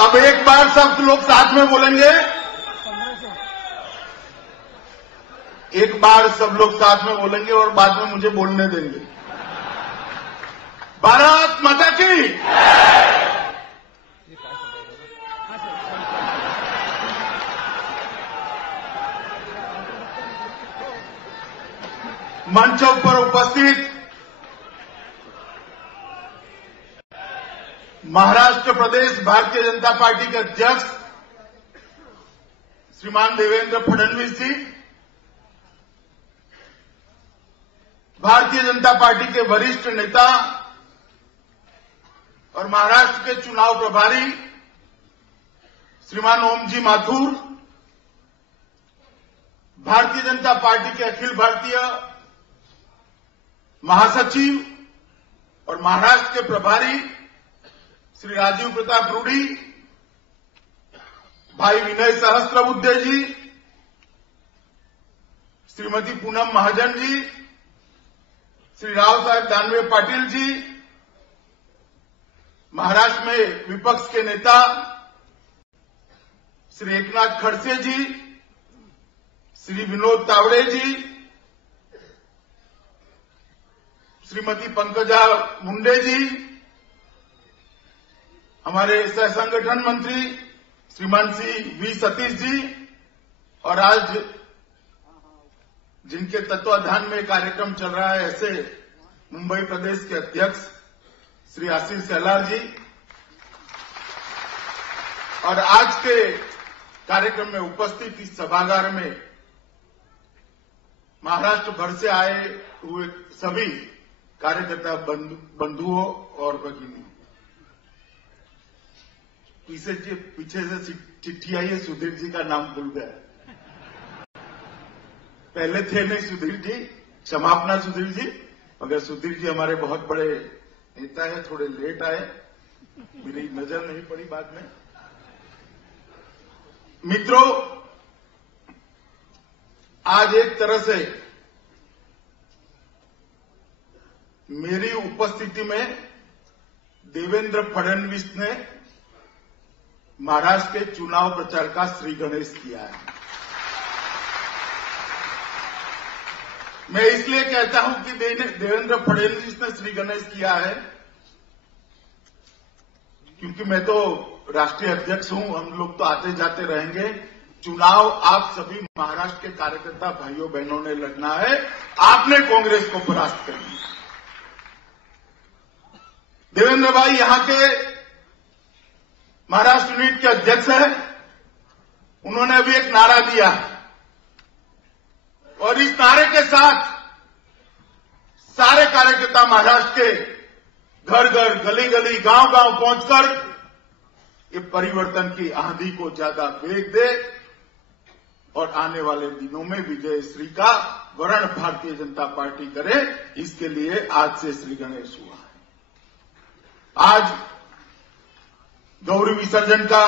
अब एक बार सब लोग साथ में बोलेंगे। एक बार सब लोग साथ में बोलेंगे और बाद में मुझे बोलने देंगे। भारत माता की। मंचों पर उपस्थित महाराष्ट्र प्रदेश भारतीय जनता पार्टी के अध्यक्ष श्रीमान देवेंद्र फडणवीस जी, भारतीय जनता पार्टी के वरिष्ठ नेता और महाराष्ट्र के चुनाव प्रभारी श्रीमान ओमजी माथुर, भारतीय जनता पार्टी के अखिल भारतीय महासचिव और महाराष्ट्र के प्रभारी श्री राजीव प्रताप रूडी, भाई विनय सहस्त्रबुद्धे जी, श्रीमती पूनम महाजन जी, श्री राव साहेब दानवे पाटिल जी, महाराष्ट्र में विपक्ष के नेता श्री एकनाथ खड़से जी, श्री विनोद तावड़े जी, श्रीमती पंकजा मुंडे जी, हमारे सह संगठन मंत्री श्रीमान श्री वी सतीश जी, और आज जिनके तत्वाधान में कार्यक्रम चल रहा है ऐसे मुंबई प्रदेश के अध्यक्ष श्री आशीष शेलार जी, और आज के कार्यक्रम में उपस्थित इस सभागार में महाराष्ट्र भर से आए हुए सभी कार्यकर्ता बंधुओं और भगिनियों। पीछे से चिट्ठी आई है, सुधीर जी का नाम भूल गया। पहले थे नहीं सुधीर जी, क्षमापना सुधीर जी, मगर सुधीर जी हमारे बहुत बड़े नेता है, थोड़े लेट आए, मेरी नजर नहीं पड़ी बाद में। मित्रों, आज एक तरह से मेरी उपस्थिति में देवेंद्र फडणवीस ने महाराष्ट्र के चुनाव प्रचार का श्री गणेश किया है। मैं इसलिए कहता हूं कि देवेंद्र फडणवीस ने श्री गणेश किया है क्योंकि मैं तो राष्ट्रीय अध्यक्ष हूं, हम लोग तो आते जाते रहेंगे। चुनाव आप सभी महाराष्ट्र के कार्यकर्ता भाइयों बहनों ने लड़ना है, आपने कांग्रेस को परास्त करना है। देवेंद्र भाई यहां के महाराष्ट्र यूनिट के अध्यक्ष हैं, उन्होंने अभी एक नारा दिया और इस नारे के साथ सारे कार्यकर्ता महाराष्ट्र के घर घर, गली गली, गांव गांव पहुंचकर ये परिवर्तन की आंधी को ज्यादा वेग दे और आने वाले दिनों में विजयश्री का वरण भारतीय जनता पार्टी करे, इसके लिए आज से श्री गणेश हुआ है। आज गौरी विसर्जन का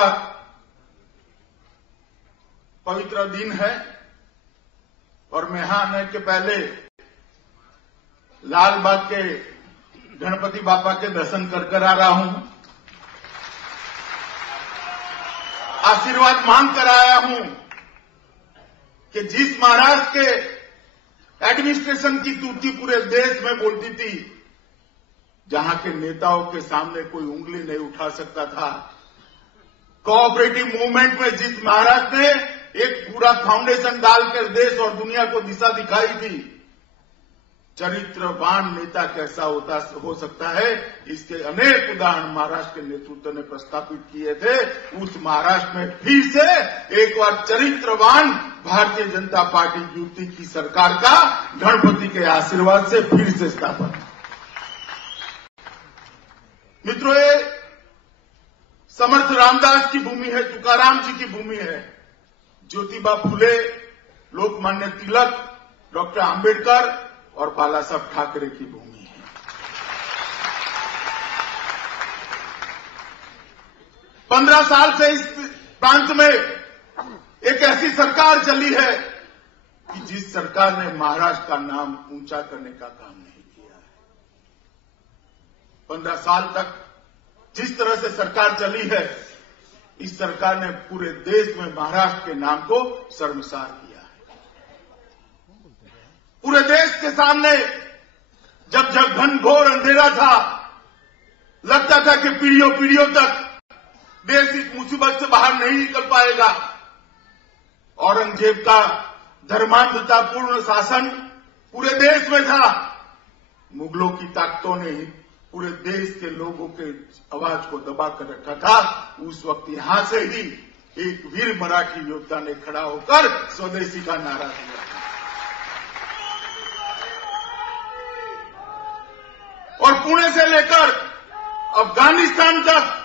पवित्र दिन है और मैं यहां आने के पहले लाल बाग के गणपति बापा के दर्शन कर आ रहा हूं, आशीर्वाद मांग कर आया हूं कि जिस महाराष्ट्र के एडमिनिस्ट्रेशन की तूती पूरे देश में बोलती थी, जहां के नेताओं के सामने कोई उंगली नहीं उठा सकता था, कोऑपरेटिव मूवमेंट में जिस महाराष्ट्र ने एक पूरा फाउंडेशन डालकर देश और दुनिया को दिशा दिखाई थी, चरित्रवान नेता कैसा हो सकता है, इसके अनेक उदाहरण महाराष्ट्र के नेतृत्व ने प्रस्थापित किए थे। उस महाराष्ट्र में फिर से एक बार चरित्रवान भारतीय जनता पार्टी युति की सरकार का गणपति के आशीर्वाद से फिर से स्थापन। मित्रों, ये समर्थ रामदास की भूमि है, तुकाराम जी की भूमि है, ज्योतिबा फुले, लोकमान्य तिलक, डॉक्टर आंबेडकर और बाला साहब ठाकरे की भूमि है। 15 साल से इस प्रांत में एक ऐसी सरकार चली है कि जिस सरकार ने महाराष्ट्र का नाम ऊंचा करने का काम नहीं किया है। 15 साल तक जिस तरह से सरकार चली है, इस सरकार ने पूरे देश में महाराष्ट्र के नाम को शर्मसार किया है। पूरे देश के सामने जब घनघोर अंधेरा था, लगता था कि पीढ़ियों तक देश इस मुसीबत से बाहर नहीं निकल पाएगा। औरंगजेब का धर्मांधतापूर्ण शासन पूरे देश में था। मुगलों की ताकतों ने पूरे देश के लोगों के आवाज को दबा कर रखा था। उस वक्त यहां से ही एक वीर मराठी योद्धा ने खड़ा होकर स्वदेशी का नारा दिया और पुणे से लेकर अफगानिस्तान तक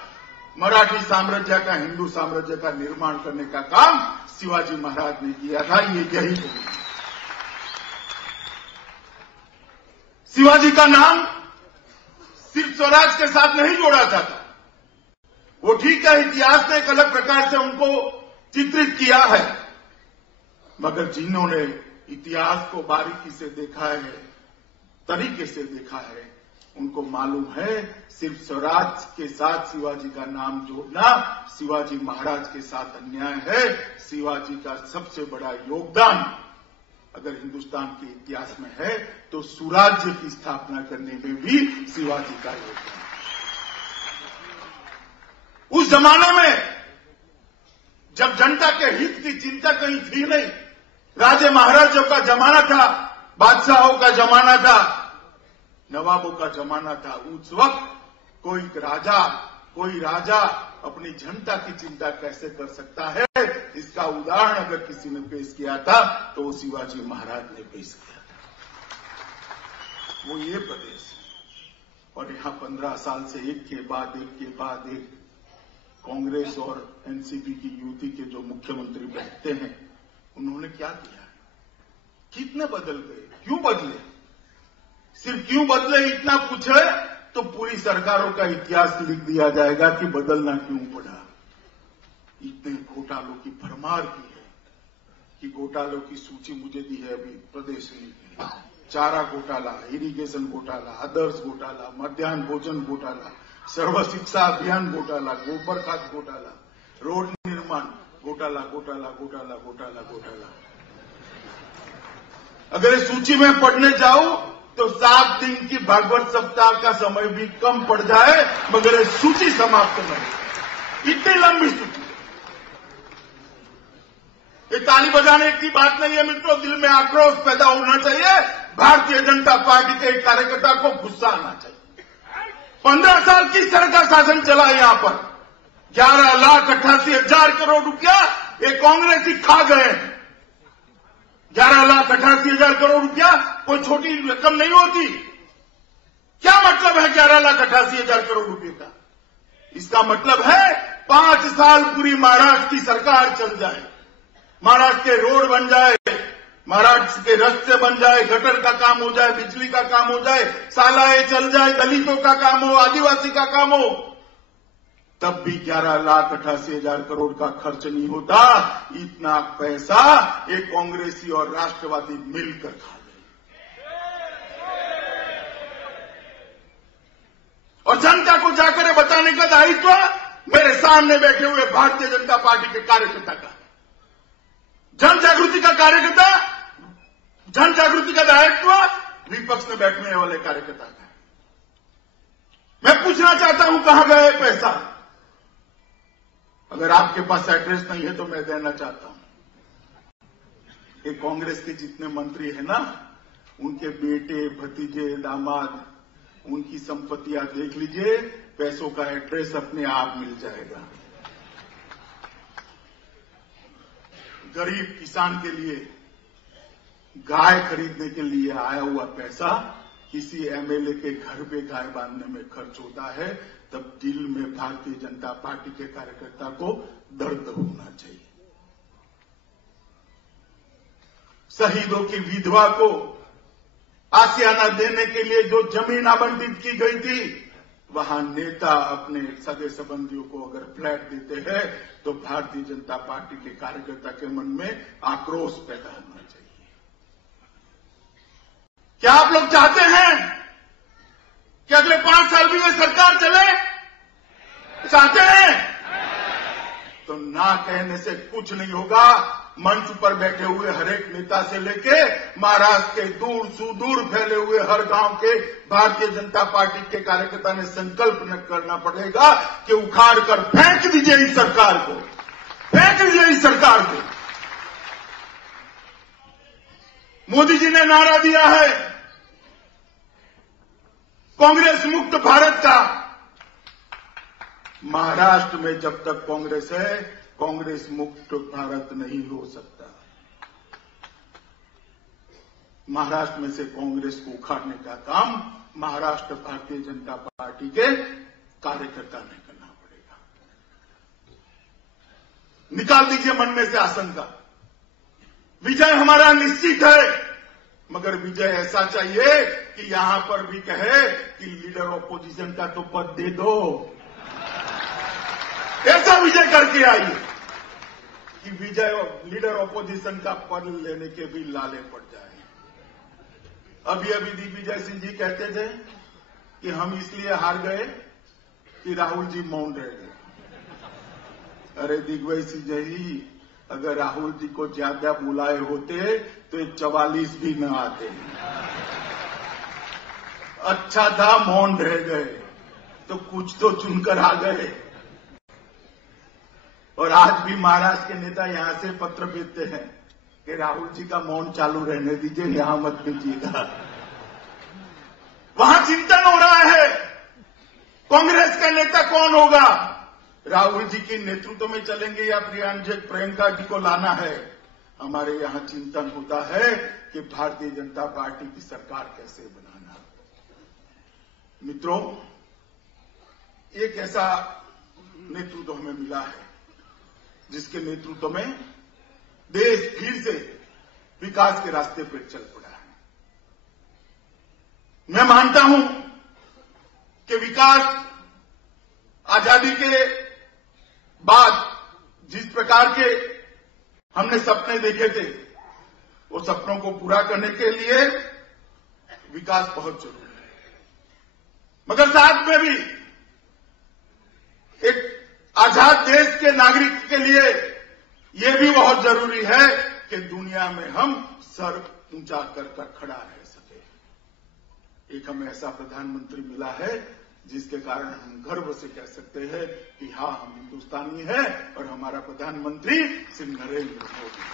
मराठी साम्राज्य का, हिंदू साम्राज्य का निर्माण करने का काम शिवाजी महाराज ने किया था। ये यही है। शिवाजी का नाम सिर्फ स्वराज के साथ नहीं जोड़ा जाता। वो ठीक है, इतिहास ने एक अलग प्रकार से उनको चित्रित किया है, मगर जिन्होंने इतिहास को बारीकी से देखा है, तरीके से देखा है, उनको मालूम है सिर्फ स्वराज के साथ शिवाजी का नाम जोड़ना शिवाजी महाराज के साथ अन्याय है। शिवाजी का सबसे बड़ा योगदान अगर हिंदुस्तान के इतिहास में है तो सुराज्य की स्थापना करने में भी शिवाजी का योगदान। उस जमाने में जब जनता के हित की चिंता कहीं थी नहीं, राजे महाराजों का जमाना था, बादशाहों का जमाना था, नवाबों का जमाना था। उस वक्त कोई राजा अपनी जनता की चिंता कैसे कर सकता है, इसका उदाहरण अगर किसी ने पेश किया था तो वो शिवाजी महाराज ने पेश किया था। वो ये प्रदेश है और यहाँ 15 साल से एक के बाद एक कांग्रेस और एनसीपी की युति के जो मुख्यमंत्री बैठते हैं, उन्होंने क्या किया, कितने बदल गए, क्यों बदले? सिर्फ क्यों बदले इतना पूछे तो पूरी सरकारों का इतिहास लिख दिया जाएगा कि बदलना क्यों पड़ा। इतने घोटालों की भरमार की है कि घोटालों की सूची मुझे दी है अभी प्रदेश ने। चारा घोटाला, इरिगेशन घोटाला, आदर्श घोटाला, मध्याह्न भोजन घोटाला, सर्व शिक्षा अभियान घोटाला, गोबर खाद घोटाला, रोड निर्माण घोटाला। अगर इस सूची में पढ़ने जाऊं तो 7 दिन की भागवत सप्ताह का समय भी कम पड़ जाए, मगर ये सूची समाप्त नहीं। इतनी लंबी सूची। ये ताली बजाने की बात नहीं है मित्रों, दिल में आक्रोश पैदा होना चाहिए। भारतीय जनता पार्टी के एक कार्यकर्ता को गुस्सा आना चाहिए। 15 साल किस तरह का शासन चला यहां पर? 11,88,000 करोड़ रुपया ये कांग्रेसी खा गए। 11,88,000 करोड़ रुपया कोई छोटी रकम नहीं होती। क्या मतलब है 11,88,000 करोड़ रुपए का? इसका मतलब है 5 साल पूरी महाराष्ट्र की सरकार चल जाए, महाराष्ट्र के रोड बन जाए, महाराष्ट्र के रास्ते बन जाए, गटर का काम हो जाए, बिजली का काम हो जाए, शालाएं चल जाए, दलितों का काम हो, आदिवासी का काम हो, तब भी 11,88,000 करोड़ का खर्च नहीं होता। इतना पैसा एक कांग्रेसी और राष्ट्रवादी मिलकर खा गए। और जनता को जाकर बताने का दायित्व मेरे सामने बैठे हुए भारतीय जनता पार्टी के कार्यकर्ता का, जन जागृति का दायित्व विपक्ष में बैठने वाले कार्यकर्ता का। मैं पूछना चाहता हूं कहां गए पैसा? अगर आपके पास एड्रेस नहीं है तो मैं देना चाहता हूं। ये कांग्रेस के जितने मंत्री हैं ना, उनके बेटे, भतीजे, दामाद, उनकी संपत्तियां देख लीजिए, पैसों का एड्रेस अपने आप मिल जाएगा। गरीब किसान के लिए गाय खरीदने के लिए आया हुआ पैसा किसी एमएलए के घर पे गाय बांधने में खर्च होता है, तब दिल में भारतीय जनता पार्टी के कार्यकर्ता को दर्द होना चाहिए। शहीदों की विधवा को आशियाना देने के लिए जो जमीन आवंटित की गई थी, वहां नेता अपने सगे संबंधियों को अगर फ्लैट देते हैं तो भारतीय जनता पार्टी के कार्यकर्ता के मन में आक्रोश पैदा होना चाहिए। क्या आप लोग चाहते हैं कि अगले 5 साल भी ये सरकार चले? चाहते हैं? ना कहने से कुछ नहीं होगा। मंच पर बैठे हुए हर एक नेता से लेके महाराष्ट्र के दूर सुदूर फैले हुए हर गांव के भारतीय जनता पार्टी के कार्यकर्ता ने संकल्प न करना पड़ेगा कि उखाड़ कर फेंक दीजिए इस सरकार को, फेंक दीजिए इस सरकार को। मोदी जी ने नारा दिया है कांग्रेस मुक्त भारत का। महाराष्ट्र में जब तक कांग्रेस है, कांग्रेस मुक्त भारत नहीं हो सकता। महाराष्ट्र में से कांग्रेस को उखाड़ने का काम महाराष्ट्र भारतीय जनता पार्टी के कार्यकर्ता ने करना पड़ेगा। निकाल दीजिए मन में से आशंका। विजय हमारा निश्चित है, मगर विजय ऐसा चाहिए कि यहां पर भी कहे कि लीडर ऑपोजिशन का तो पद दे दो। ऐसा विजय करके आइए कि विजय लीडर ऑपोजिशन का पद लेने के भी लाले पड़ जाए। अभी अभी दिग्विजय सिंह जी कहते थे कि हम इसलिए हार गए कि राहुल जी मौन रह गए। अरे दिग्विजय सिंह जी, अगर राहुल जी को ज्यादा बुलाए होते तो 44 भी न आते। अच्छा था मौन रह गए, तो कुछ तो चुनकर आ गए। और आज भी महाराष्ट्र के नेता यहां से पत्र भेजते हैं कि राहुल जी का मौन चालू रहने दीजिए, यहां मत भेजिएगा। वहां चिंतन हो रहा है कांग्रेस का नेता कौन होगा, राहुल जी के नेतृत्व में चलेंगे या प्रियंका जी को लाना है। हमारे यहां चिंतन होता है कि भारतीय जनता पार्टी की सरकार कैसे बनाना। मित्रों, एक ऐसा नेतृत्व हमें मिला है जिसके नेतृत्व में देश फिर से विकास के रास्ते पर चल पड़ा है। मैं मानता हूं कि विकास आजादी के बाद जिस प्रकार के हमने सपने देखे थे, वो सपनों को पूरा करने के लिए विकास बहुत जरूरी है, मगर साथ में भी एक आजाद देश के नागरिक के लिए यह भी बहुत जरूरी है कि दुनिया में हम सर ऊंचा कर खड़ा रह सके। एक हमें ऐसा प्रधानमंत्री मिला है जिसके कारण हम गर्व से कह सकते हैं कि हाँ, हम हिंदुस्तानी हैं और हमारा प्रधानमंत्री श्री नरेंद्र मोदी है।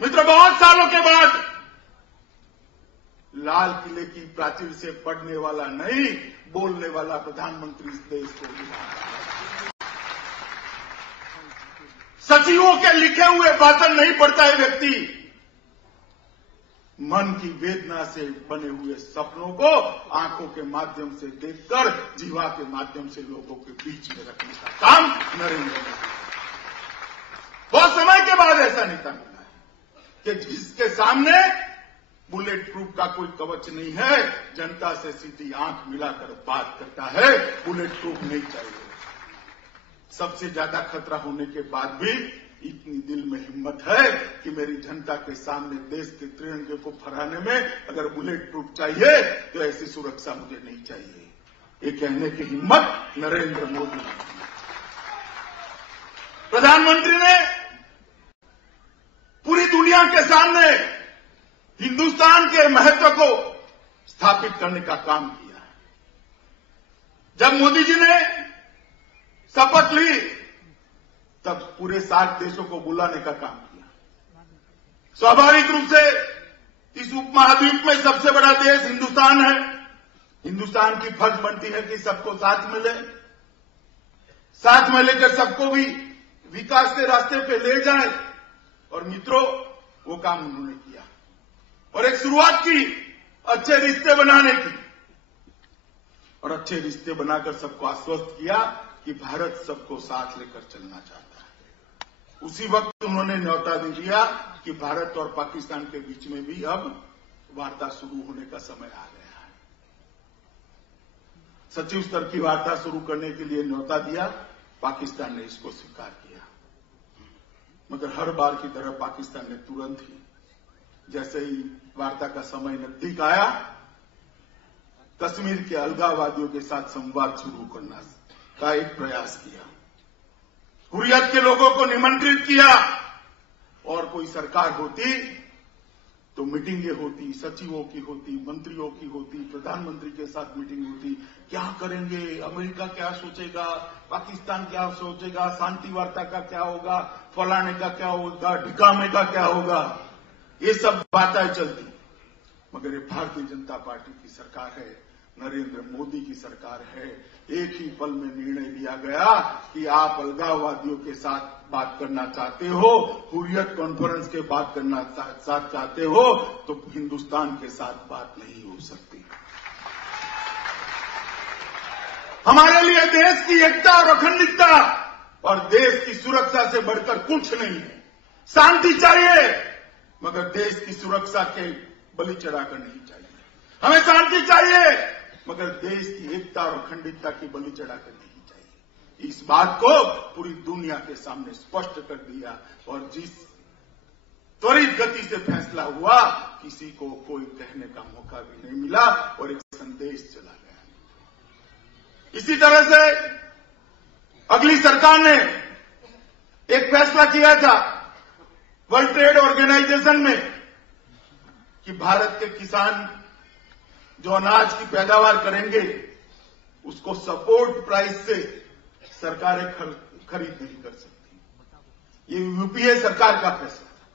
मित्र, बहुत सालों के बाद लाल किले की प्राचीर से पढ़ने वाला नहीं, बोलने वाला प्रधानमंत्री इस देश को मिला। सचिवों के लिखे हुए भाषण नहीं पढ़ता है व्यक्ति, मन की वेदना से बने हुए सपनों को आंखों के माध्यम से देखकर जीवा के माध्यम से लोगों के बीच में रखने का काम नरेंद्र मोदी। बहुत समय के बाद ऐसा नेता मिला है कि जिसके सामने बुलेट प्रूफ का कोई कवच नहीं है, जनता से सीधी आंख मिलाकर बात करता है। बुलेट प्रूफ नहीं चाहिए। सबसे ज्यादा खतरा होने के बाद भी इतनी दिल में हिम्मत है कि मेरी जनता के सामने देश के तिरंगे को फहराने में अगर बुलेट प्रूफ चाहिए तो ऐसी सुरक्षा मुझे नहीं चाहिए। ये कहने की हिम्मत नरेंद्र मोदी ने। प्रधानमंत्री ने पूरी दुनिया के सामने हिंदुस्तान के महत्व को स्थापित करने का काम किया। जब मोदी जी ने शपथ ली तब पूरे 60 देशों को बुलाने का काम किया। स्वाभाविक रूप से इस उपमहाद्वीप में सबसे बड़ा देश हिंदुस्तान है। हिंदुस्तान की फर्ज बनती है कि सबको साथ में ले, साथ में लेकर सबको भी विकास के रास्ते पे ले जाए। और मित्रों, वो काम उन्होंने किया और एक शुरुआत की अच्छे रिश्ते बनाने की, और अच्छे रिश्ते बनाकर सबको आश्वस्त किया कि भारत सबको साथ लेकर चलना चाहता है। उसी वक्त उन्होंने न्योता दे दिया कि भारत और पाकिस्तान के बीच में भी अब वार्ता शुरू होने का समय आ गया है। सचिव स्तर की वार्ता शुरू करने के लिए न्योता दिया, पाकिस्तान ने इसको स्वीकार किया। मगर हर बार की तरह पाकिस्तान ने तुरंत ही, जैसे ही वार्ता का समय नजदीक आया, कश्मीर के अलगाववादियों के साथ संवाद शुरू करना का एक प्रयास किया, हुर्रियत के लोगों को निमंत्रित किया, और कोई सरकार होती तो मीटिंगें होती, सचिवों की होती, मंत्रियों की होती, प्रधानमंत्री के साथ मीटिंग होती, क्या करेंगे, अमेरिका क्या सोचेगा, पाकिस्तान क्या सोचेगा, शांति वार्ता का क्या होगा, फलाने का क्या होगा, ढिकामे का क्या होगा, ये सब बातें चलती। मगर ये भारतीय जनता पार्टी की सरकार है, नरेंद्र मोदी की सरकार है। एक ही पल में निर्णय लिया गया कि आप अलगाववादियों के साथ बात करना चाहते हो, हुर्रियत कॉन्फ्रेंस के बात करना चाहते हो, तो हिंदुस्तान के साथ बात नहीं हो सकती। हमारे लिए देश की एकता और अखंडता और देश की सुरक्षा से बढ़कर कुछ नहीं है। शांति चाहिए, मगर देश की सुरक्षा के बलि चढ़ाकर नहीं चाहिए। हमें शांति चाहिए, मगर देश की एकता और अखंडता की बलि चढ़ाकर नहीं चाहिए। इस बात को पूरी दुनिया के सामने स्पष्ट कर दिया, और जिस त्वरित गति से फैसला हुआ, किसी को कोई कहने का मौका भी नहीं मिला और एक संदेश चला गया। इसी तरह से अगली सरकार ने एक फैसला किया था वर्ल्ड ट्रेड ऑर्गेनाइजेशन में कि भारत के किसान जो अनाज की पैदावार करेंगे उसको सपोर्ट प्राइस से सरकारें खरीद नहीं कर सकती। ये यूपीए सरकार का फैसला था,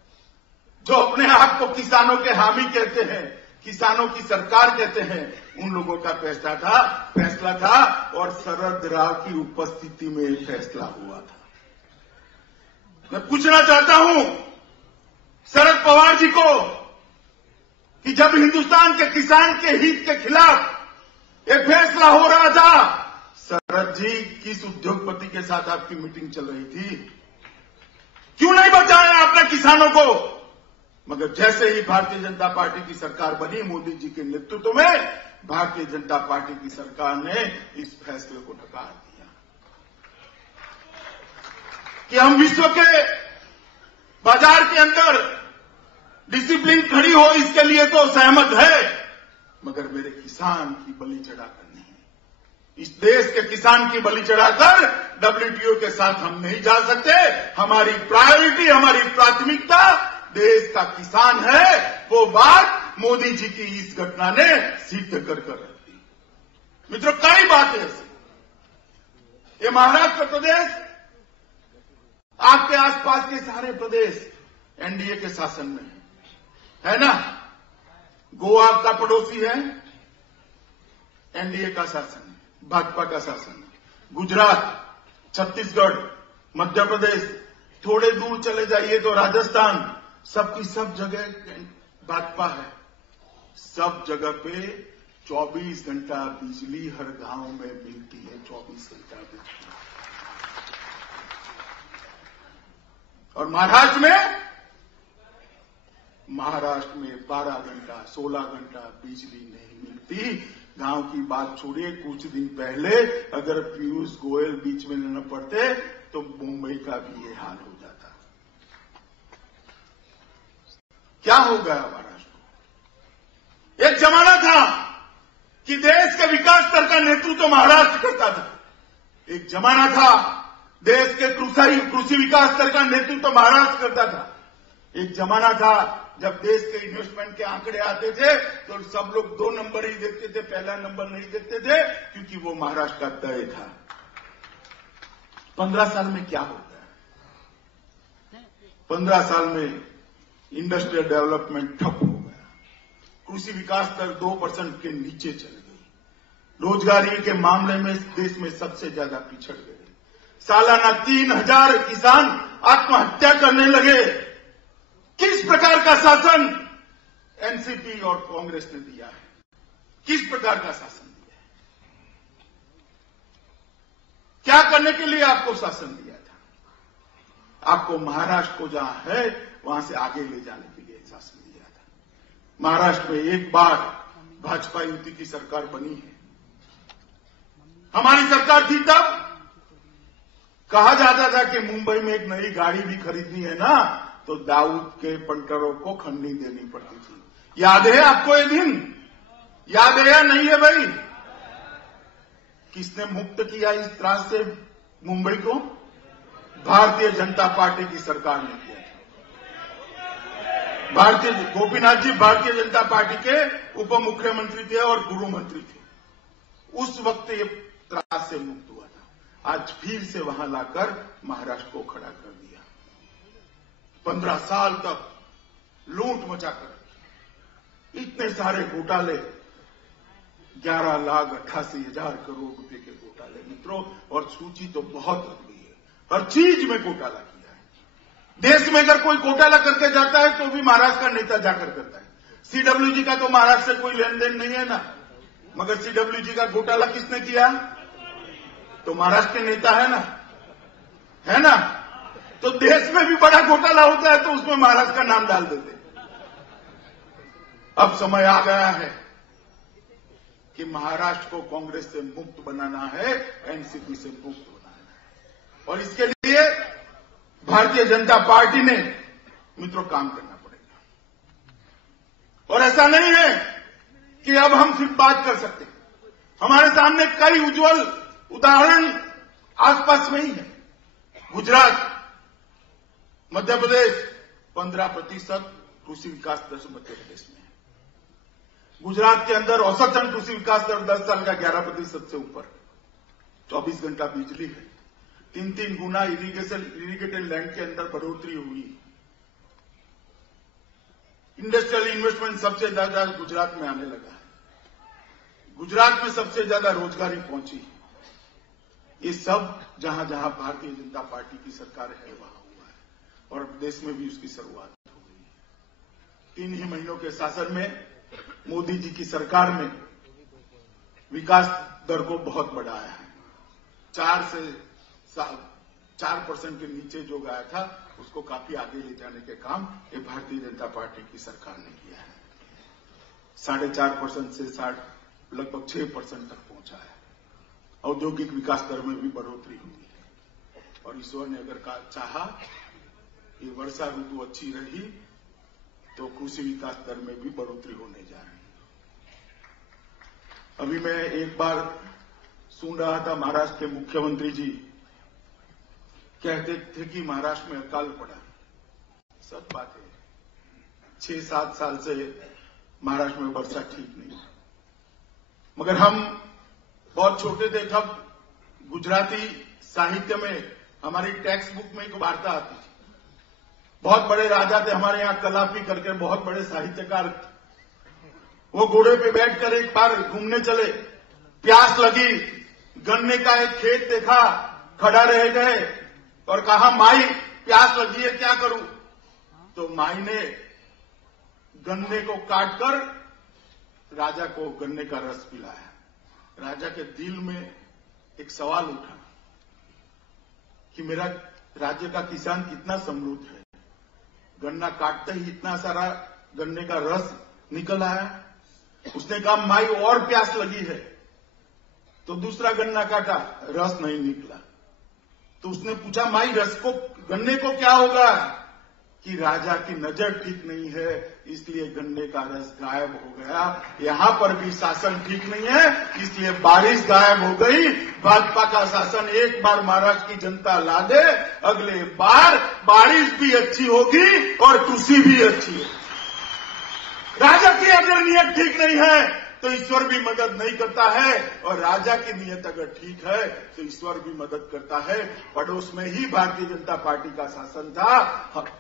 जो अपने आप को किसानों के हामी कहते हैं, किसानों की सरकार कहते हैं, उन लोगों का फैसला था और शरद राव की उपस्थिति में ये फैसला हुआ था। मैं पूछना चाहता हूं शरद पवार जी को कि जब हिंदुस्तान के किसान के हित के खिलाफ एक फैसला हो रहा था, शरद जी किस उद्योगपति के साथ आपकी मीटिंग चल रही थी? क्यों नहीं बचाया आपने किसानों को? मगर जैसे ही भारतीय जनता पार्टी की सरकार बनी मोदी जी के नेतृत्व में, भारतीय जनता पार्टी की सरकार ने इस फैसले को नकार दिया कि हम विश्व के बाजार के अंदर डिसिप्लिन खड़ी हो, इसके लिए तो सहमत है, मगर मेरे किसान की बलि चढ़ाकर नहीं। इस देश के किसान की बलि चढ़ाकर डब्ल्यूटीओ के साथ हम नहीं जा सकते। हमारी प्रायोरिटी, हमारी प्राथमिकता देश का किसान है। वो बात मोदी जी की इस घटना ने सिद्ध कर रख दी। मित्रों, कई बातें ऐसी, ये महाराष्ट्र प्रदेश, आपके आसपास के सारे प्रदेश एनडीए के शासन में है ना। गोवा आपका पड़ोसी है, एनडीए का शासन है, भाजपा का शासन है। गुजरात, छत्तीसगढ़, मध्य प्रदेश, थोड़े दूर चले जाइए तो राजस्थान, सबकी सब जगह भाजपा है। सब जगह पे 24 घंटा बिजली हर गांव में मिलती है, 24 घंटा बिजली। और महाराष्ट्र में 12 घंटा 16 घंटा बिजली नहीं मिलती। गांव की बात छोड़िए, कुछ दिन पहले अगर पीयूष गोयल बीच में न पड़ते तो मुंबई का भी ये हाल हो जाता। क्या हो गया महाराष्ट्र को? एक जमाना था कि देश के विकास दर का नेतृत्व महाराष्ट्र करता था। एक जमाना था देश के कृषि विकास दर का नेतृत्व महाराष्ट्र करता था। एक जमाना था जब देश के इन्वेस्टमेंट के आंकड़े आते थे तो सब लोग 2 नंबर ही देखते थे, पहला नंबर नहीं देखते थे, क्योंकि वो महाराष्ट्र का तय था। 15 साल में क्या हो गया? 15 साल में इंडस्ट्रियल डेवलपमेंट ठप हो गया, कृषि विकास दर 2% के नीचे चल गई, रोजगारी के मामले में देश में सबसे ज्यादा पिछड़ गए, सालाना 3000 किसान आत्महत्या करने लगे। किस प्रकार का शासन एनसीपी और कांग्रेस ने दिया है? किस प्रकार का शासन दिया है? क्या करने के लिए आपको शासन दिया था? आपको महाराष्ट्र को जहां है वहां से आगे ले जाने के लिए शासन दिया था। महाराष्ट्र में एक बार भाजपा युति की सरकार बनी है। हमारी सरकार थी तब कहा जाता था कि मुंबई में एक नई गाड़ी भी खरीदनी है ना तो दाऊद के पंटरों को खंडनी देनी पड़ती थी। याद है आपको ये दिन? याद है या नहीं है भाई? किसने मुक्त किया इस त्रास से मुंबई को? भारतीय जनता पार्टी की सरकार ने किया। गोपीनाथ जी भारतीय जनता पार्टी के उप मुख्यमंत्री थे और गृह मंत्री थे। उस वक्त ये त्रास से मुक्त हुआ था। आज फिर से वहां लाकर महाराष्ट्र को खड़ा कर दिया। 15 साल तक लूट मचाकर इतने सारे घोटाले, 11,88,000 करोड़ रुपए के घोटाले मित्रों, और सूची तो बहुत लंबी है। हर चीज में घोटाला किया है। देश में अगर कोई घोटाला करके जाता है तो भी महाराष्ट्र का नेता जाकर करता है। सीडब्ल्यूजी का तो महाराष्ट्र से कोई लेन देन नहीं है ना, मगर सीडब्ल्यूजी का घोटाला किसने किया? तो महाराष्ट्र के नेता है ना। तो देश में भी बड़ा घोटाला होता है तो उसमें महाराष्ट्र का नाम डाल देते। अब समय आ गया है कि महाराष्ट्र को कांग्रेस से मुक्त बनाना है, एनसीपी से मुक्त बनाना है, और इसके लिए भारतीय जनता पार्टी ने मित्रों काम करना पड़ेगा। और ऐसा नहीं है कि अब हम सिर्फ बात कर सकते। हमारे सामने कई उज्जवल उदाहरण आसपास में ही है। गुजरात, मध्य प्रदेश 15% कृषि विकास दर मध्य प्रदेश में है। गुजरात के अंदर औसतन कृषि विकास दर 10 साल का 11% से ऊपर, 24 घंटा बिजली है, 3 गुना इरिगेटेड लैंड के अंदर बढ़ोतरी हुई। इंडस्ट्रियल इन्वेस्टमेंट सबसे ज्यादा गुजरात में आने लगा है। गुजरात में सबसे ज्यादा रोजगारी पहुंची। ये सब जहां जहां भारतीय जनता पार्टी की सरकार है वहां हुआ है, और देश में भी उसकी शुरुआत हो गई है। 3 ही महीनों के शासन में मोदी जी की सरकार में विकास दर को बहुत बढ़ाया है। 4% के नीचे जो गया था उसको काफी आगे ले जाने के काम ये भारतीय जनता पार्टी की सरकार ने किया है। 4.5% से लगभग 6% तक पहुंचा है। औद्योगिक विकास दर में भी बढ़ोतरी हुई है, और ईश्वर ने अगर चाहा कि वर्षा ऋतु अच्छी रही तो कृषि विकास दर में भी बढ़ोतरी होने जा रही है। अभी मैं एक बार सुन रहा था, महाराष्ट्र के मुख्यमंत्री जी कहते थे कि महाराष्ट्र में अकाल पड़ा। सब बात है, 6-7 साल से महाराष्ट्र में वर्षा ठीक नहीं है। मगर हम बहुत छोटे थे तब गुजराती साहित्य में हमारी टेक्स्ट बुक में एक वार्ता आती थी। बहुत बड़े राजा थे हमारे यहां, कलापी करके बहुत बड़े साहित्यकार। वो घोड़े पे बैठकर एक बार घूमने चले, प्यास लगी, गन्ने का एक खेत देखा, खड़ा रह गए और कहा, माई प्यास लगी है, क्या करूं? तो माई ने गन्ने को काटकर राजा को गन्ने का रस पिलाया। राजा के दिल में एक सवाल उठा कि मेरा राज्य का किसान कितना समृद्ध है, गन्ना काटते ही इतना सारा गन्ने का रस निकल आया। उसने कहा, माई और प्यास लगी है, तो दूसरा गन्ना काटा, रस नहीं निकला। तो उसने पूछा, माई गन्ने को क्या होगा? कि राजा की नजर ठीक नहीं है, इसलिए गन्ने का रस गायब हो गया। यहां पर भी शासन ठीक नहीं है, इसलिए बारिश गायब हो गई। भाजपा का शासन एक बार महाराष्ट्र की जनता ला दे, अगले बार बारिश भी अच्छी होगी और कृषि भी अच्छी होगी। राजा की अगर नियत ठीक नहीं है तो ईश्वर भी मदद नहीं करता है, और राजा की नियत अगर ठीक है तो ईश्वर भी मदद करता है। पड़ोस में ही भारतीय जनता पार्टी का शासन था।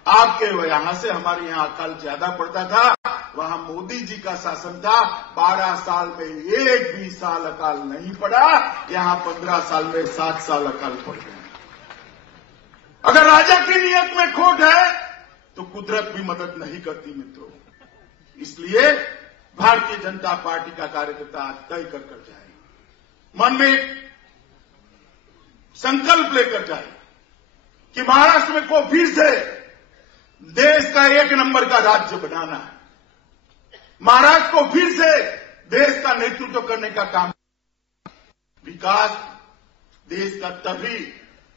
आपके यहां से हमारे यहां अकाल ज्यादा पड़ता था, वहां मोदी जी का शासन था। 12 साल में एक भी साल अकाल नहीं पड़ा, यहां 15 साल में 7 साल अकाल पड़ गए। अगर राजा की नियत में खोट है तो कुदरत भी मदद नहीं करती मित्रों। इसलिए भारतीय जनता पार्टी का कार्यकर्ता आज तय कर जाए, मन में एक संकल्प लेकर जाए कि महाराष्ट्र में को फिर से देश का 1 नंबर का राज्य बनाना है। महाराष्ट्र को फिर से देश का नेतृत्व करने का काम। विकास देश का तभी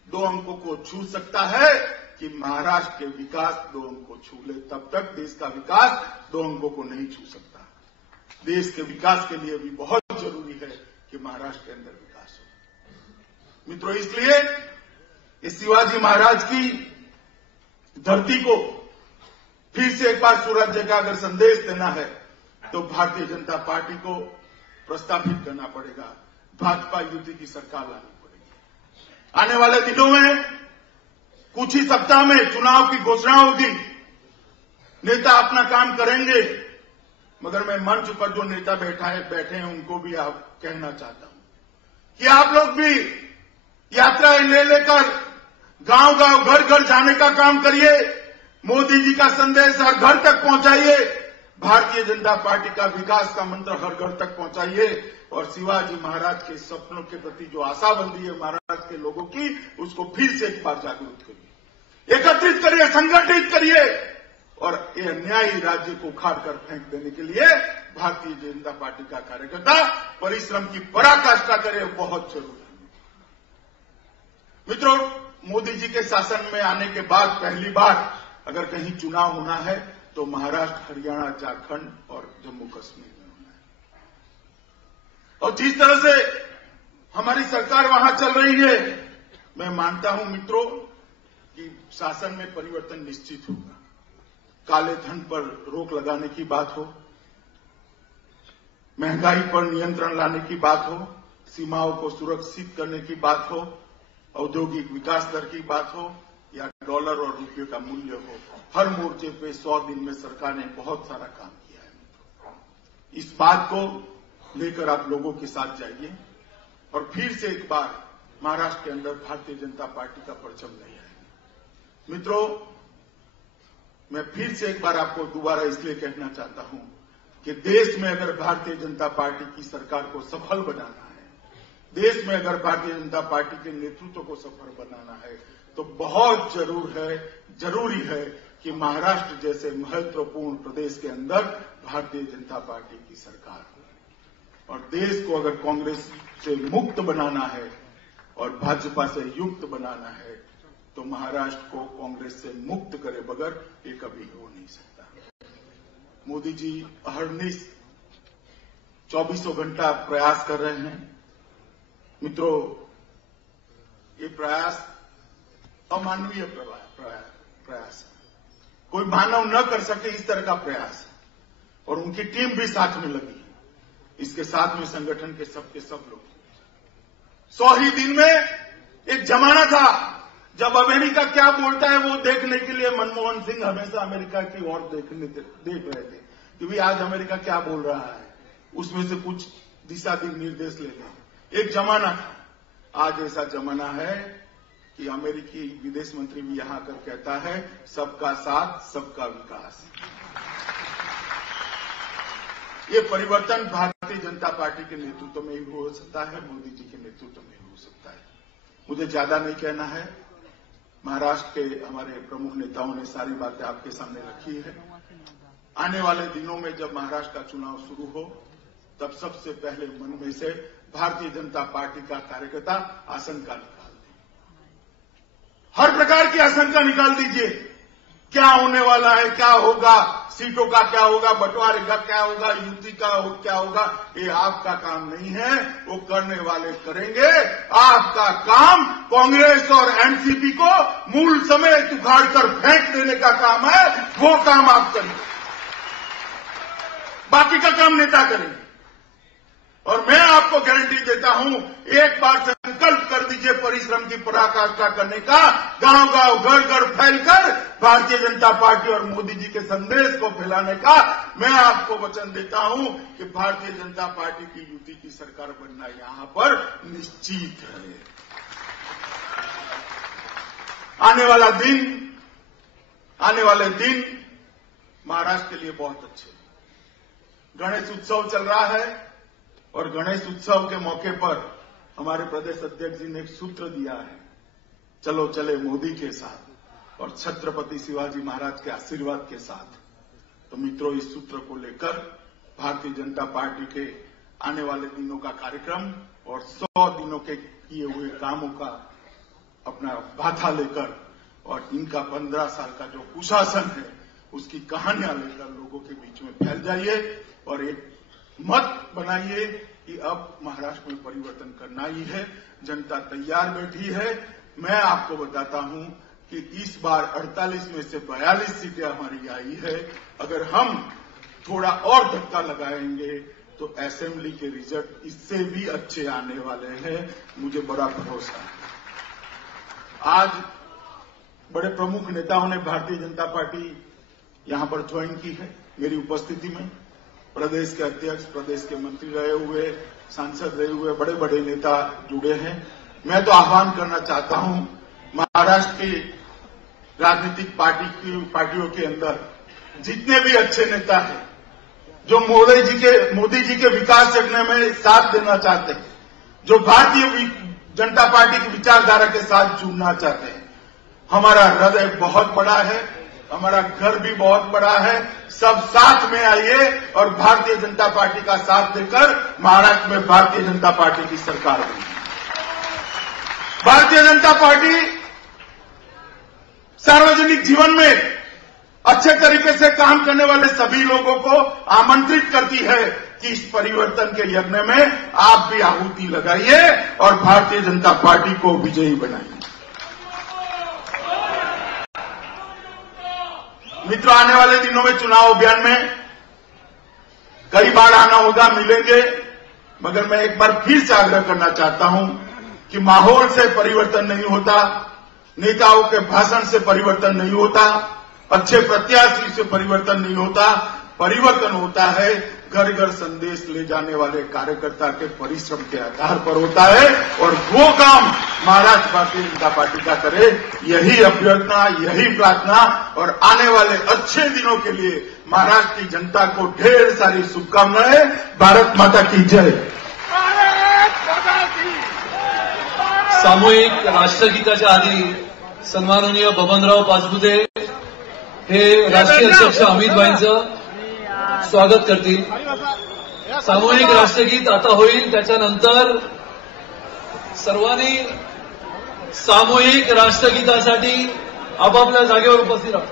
2 अंकों को छू सकता है कि महाराष्ट्र के विकास 2 अंक को छू ले, तब तक देश का विकास 2 अंकों को नहीं छू सकता। देश के विकास के लिए भी बहुत जरूरी है कि महाराष्ट्र के अंदर विकास हो। मित्रों, इसलिए इस शिवाजी महाराज की धरती को फिर से एक बार सुराज्य का अगर संदेश देना है तो भारतीय जनता पार्टी को प्रस्तावित करना पड़ेगा, भाजपा युति की सरकार लानी पड़ेगी। आने वाले दिनों में कुछ ही सप्ताह में चुनाव की घोषणा होगी, नेता अपना काम करेंगे, मगर मैं मंच पर जो नेता बैठे हैं उनको भी आप कहना चाहता हूं कि आप लोग भी यात्राएं ले लेकर गांव गांव घर घर जाने का काम करिए, मोदी जी का संदेश हर घर तक पहुंचाइए, भारतीय जनता पार्टी का विकास का मंत्र हर घर तक पहुंचाइए और शिवाजी महाराज के सपनों के प्रति जो आशाबंदी है महाराज के लोगों की, उसको फिर से एक बार जागरूक करिए, एकत्रित करिए, संगठित करिए और ये अन्यायी राज्य को उखाड़ कर फेंक देने के लिए भारतीय जनता पार्टी का कार्यकर्ता परिश्रम की पराकाष्ठा करे, बहुत जरूरी है। मित्रों, मोदी जी के शासन में आने के बाद पहली बार अगर कहीं चुनाव होना है तो महाराष्ट्र, हरियाणा, झारखंड और जम्मू कश्मीर में होना है। और जिस तरह से हमारी सरकार वहां चल रही है, मैं मानता हूं मित्रों कि शासन में परिवर्तन निश्चित होगा। काले धन पर रोक लगाने की बात हो, महंगाई पर नियंत्रण लाने की बात हो, सीमाओं को सुरक्षित करने की बात हो, औद्योगिक विकास दर की बात हो या डॉलर और रुपये का मूल्य हो, हर मोर्चे पे 100 दिन में सरकार ने बहुत सारा काम किया है। इस बात को लेकर आप लोगों के साथ जाइए और फिर से एक बार महाराष्ट्र के अंदर भारतीय जनता पार्टी का परचम नहीं आएगा। मित्रों, मैं फिर से एक बार आपको दोबारा इसलिए कहना चाहता हूं कि देश में अगर भारतीय जनता पार्टी की सरकार को सफल बनाना है, देश में अगर भारतीय जनता पार्टी के नेतृत्व को सफल बनाना है तो बहुत जरूरी है कि महाराष्ट्र जैसे महत्वपूर्ण प्रदेश के अंदर भारतीय जनता पार्टी की सरकार हो। और देश को अगर कांग्रेस से मुक्त बनाना है और भाजपा से युक्त बनाना है तो महाराष्ट्र को कांग्रेस से मुक्त करे बगैर ये कभी हो नहीं सकता। मोदी जी अहर्निश 24 घंटा प्रयास कर रहे हैं। मित्रों, ये प्रयास अमानवीय प्रयास है, कोई मानव न कर सके इस तरह का प्रयास है और उनकी टीम भी साथ में लगी है। इसके साथ में संगठन के सब लोग। 100 ही दिन में एक जमाना था जब अमेरिका क्या बोलता है वो देखने के लिए मनमोहन सिंह हमेशा अमेरिका की ओर देख रहे थे कि भी आज अमेरिका क्या बोल रहा है, उसमें से कुछ दिशा निर्देश ले लें। एक जमाना था, आज ऐसा जमाना है कि अमेरिकी विदेश मंत्री भी यहां आकर कहता है सबका साथ सबका विकास। ये परिवर्तन भारतीय जनता पार्टी के नेतृत्व में ही हो सकता है, मोदी जी के नेतृत्व में ही हो सकता है। मुझे ज्यादा नहीं कहना है, महाराष्ट्र के हमारे प्रमुख नेताओं ने सारी बातें आपके सामने रखी है। आने वाले दिनों में जब महाराष्ट्र का चुनाव शुरू हो तब सबसे पहले मन में से भारतीय जनता पार्टी का कार्यकर्ता आशंका निकाल दे, हर प्रकार की आशंका निकाल दीजिए। क्या होने वाला है, क्या होगा, सीटों का क्या होगा, बंटवारे का क्या होगा, युति का क्या होगा, ये आपका काम नहीं है, वो करने वाले करेंगे। आपका काम कांग्रेस और एनसीपी को मूल समेत उखाड़ कर फेंक देने का काम है, वो काम आप करेंगे, बाकी का काम नेता करेंगे। और मैं आपको गारंटी देता हूं, एक बार संकल्प कर दीजिए परिश्रम की पराकाष्ठा करने का, गांव गांव घर घर फैलकर भारतीय जनता पार्टी और मोदी जी के संदेश को फैलाने का। मैं आपको वचन देता हूं कि भारतीय जनता पार्टी की युति की सरकार बनना यहां पर निश्चित है। आने वाले दिन महाराष्ट्र के लिए बहुत अच्छे। गणेश उत्सव चल रहा है और गणेश उत्सव के मौके पर हमारे प्रदेश अध्यक्ष जी ने एक सूत्र दिया है, चलो चले मोदी के साथ और छत्रपति शिवाजी महाराज के आशीर्वाद के साथ। तो मित्रों, इस सूत्र को लेकर भारतीय जनता पार्टी के आने वाले दिनों का कार्यक्रम और 100 दिनों के किए हुए कामों का अपना भाथा लेकर और इनका 15 साल का जो कुशासन है उसकी कहानियां लेकर लोगों के बीच में फैल जाइए और एक मत बनाइए, कि अब महाराष्ट्र में परिवर्तन करना ही है। जनता तैयार बैठी है। मैं आपको बताता हूं कि इस बार 48 में से 42 सीटें हमारी आई है। अगर हम थोड़ा और धक्का लगाएंगे तो असेंबली के रिजल्ट इससे भी अच्छे आने वाले हैं, मुझे बड़ा भरोसा है। आज बड़े प्रमुख नेताओं ने भारतीय जनता पार्टी यहां पर ज्वाइन की है मेरी उपस्थिति में। प्रदेश के अध्यक्ष, प्रदेश के मंत्री रहे हुए, सांसद रहे हुए बड़े बड़े नेता जुड़े हैं। मैं तो आह्वान करना चाहता हूं महाराष्ट्र की राजनीतिक पार्टियों के अंदर जितने भी अच्छे नेता हैं जो मोदी जी के विकास यज्ञ में साथ देना चाहते हैं, जो भारतीय जनता पार्टी की विचारधारा के साथ जुड़ना चाहते हैं, हमारा हृदय बहुत बड़ा है, हमारा घर भी बहुत बड़ा है। सब साथ में आइए और भारतीय जनता पार्टी का साथ देकर महाराष्ट्र में भारतीय जनता पार्टी की सरकार बनी। भारतीय जनता पार्टी सार्वजनिक जीवन में अच्छे तरीके से काम करने वाले सभी लोगों को आमंत्रित करती है कि इस परिवर्तन के यज्ञ में आप भी आहुति लगाइए और भारतीय जनता पार्टी को विजयी बनाइए। मित्रों, आने वाले दिनों में चुनाव अभियान में कई बार आना होगा, मिलेंगे, मगर मैं एक बार फिर से आग्रह करना चाहता हूं कि माहौल से परिवर्तन नहीं होता, नेताओं के भाषण से परिवर्तन नहीं होता, अच्छे प्रत्याशी से परिवर्तन नहीं होता। परिवर्तन होता है घर घर संदेश ले जाने वाले कार्यकर्ता के परिश्रम के आधार पर होता है, और वो काम महाराष्ट्र भारतीय जनता पार्टी का करे। यही अभ्यर्थना, यही प्रार्थना, और आने वाले अच्छे दिनों के लिए महाराष्ट्र की जनता को ढेर सारी शुभकामनाएं। भारत माता की जय। सामूहिक राष्ट्रगीताच्या आधी सन्माननीय बबनराव पाचपुते हे राष्ट्रीय अध्यक्ष अमित भाईंचं स्वागत करतील। सामूहिक राष्ट्रगीत आता होईल, त्याच्यानंतर सर्वांनी सामूहिक राष्ट्रगीतासाठी आपापल्या जागेवर उपस्थित राहा।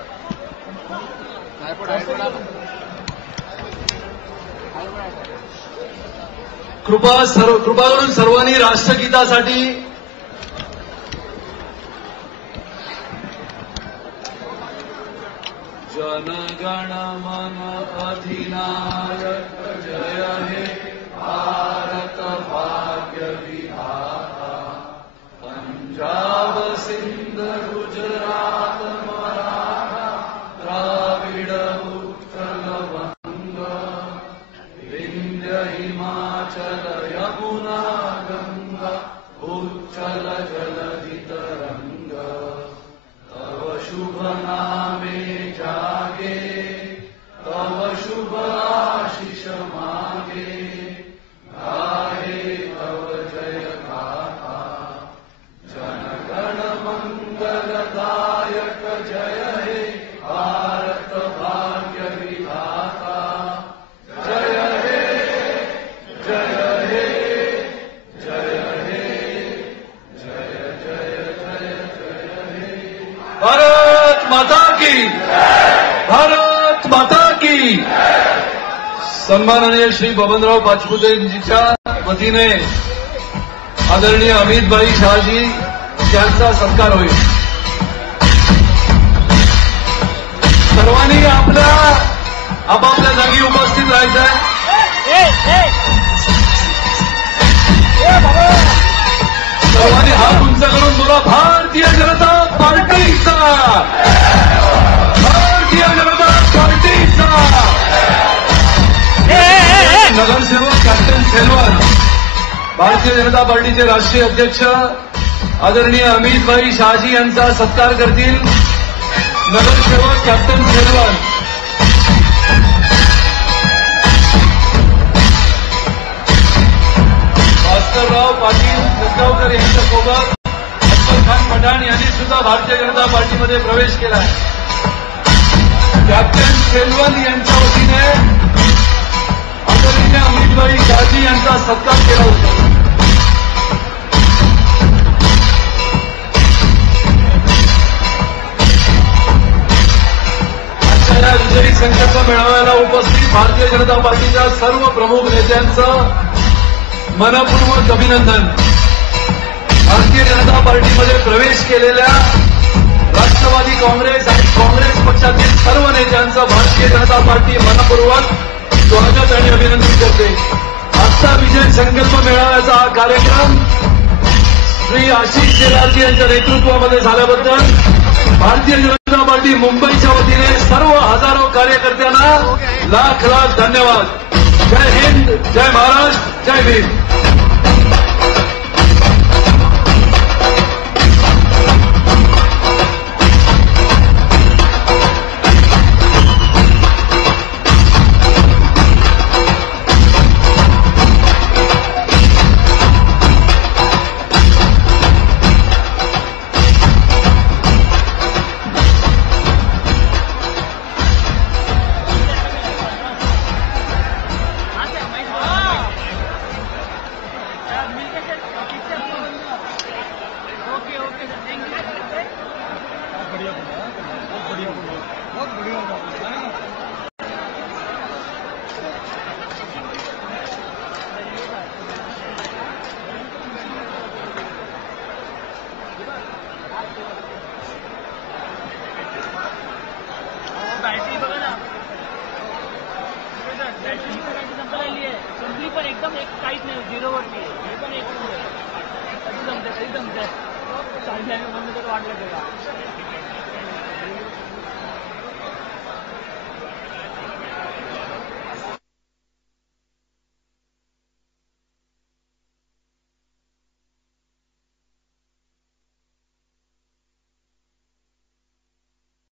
कृपा करून सर्वांनी राष्ट्रगीतासाठी जनगण मन अधिनायक जय हे भारत भाग्य विधाता, पंजाब सिंध गुजरात मराठा द्राविड उत्कल वंग, विंध्य हिमाचल यमुना गंगा उच्चल जलधि तरंग, तव शुभ नामे जागे, तव शुभ आशीष मागे, गाहे तव जय गाथा, जनगण मंगलदायक जय हे भारत भाग्य विधाता, जय हे जय हे जय हे जय जय जय जय हे। भारत माता की, भारत माता की। सन्माननीय श्री बबनराव पाचपुतेजींच्या वतीने आदरणीय अमितभाई शहाजी यांचा सत्कार होईल। सर्वांनी आपापल्या जागी उपस्थित राहायचं आहे। सर्वांनी हात उंच करून बोला, भारतीय जनता पार्टीचा, भारतीय जनता पार्टीचा। नगरसेवक कॅप्टन सेल्वन, भारतीय जनता पार्टीचे राष्ट्रीय अध्यक्ष आदरणीय अमितभाई शहाजी यांचा सत्कार करतील। नगरसेवक कॅप्टन सेल्वन। भास्करराव पाटील मुद्गावकर यांच्यासोबत अकबर खान पठाण यांनी सुद्धा भारतीय जनता पार्टीमध्ये प्रवेश केला आहे। कॅप्टन सेल्वन यांच्या वतीने आदरणीय अमितभाई शहाजी यांचा सत्कार केला होता। आजच्या या विजयी संकल्प मेळाव्याला उपस्थित भारतीय जनता पार्टीच्या सर्व प्रमुख नेत्यांचं मनपूर्वक अभिनंदन. भारतीय जनता पार्टीमध्ये प्रवेश केलेल्या राष्ट्रवादी काँग्रेस आणि काँग्रेस पक्षातील सर्व नेत्यांचं भारतीय जनता पार्टी मनपूर्वक स्वागत आणि अभिनंदन करते. आजचा विजय संकल्प मेळाव्याचा हा कार्यक्रम श्री आशिष शेलारजी यांच्या नेतृत्वामध्ये झाल्याबद्दल भारतीय जनता पार्टी मुंबईच्या वतीने सर्व हजारो कार्यकर्त्यांना लाख लाख धन्यवाद. जय हिंद, जय महाराष्ट्र, जय भीम. संपली पण एकदम एक काहीच नाही, झिरोवरती हे पण एक जमते, कधी जमते चांगल्या वाटलं त्याला.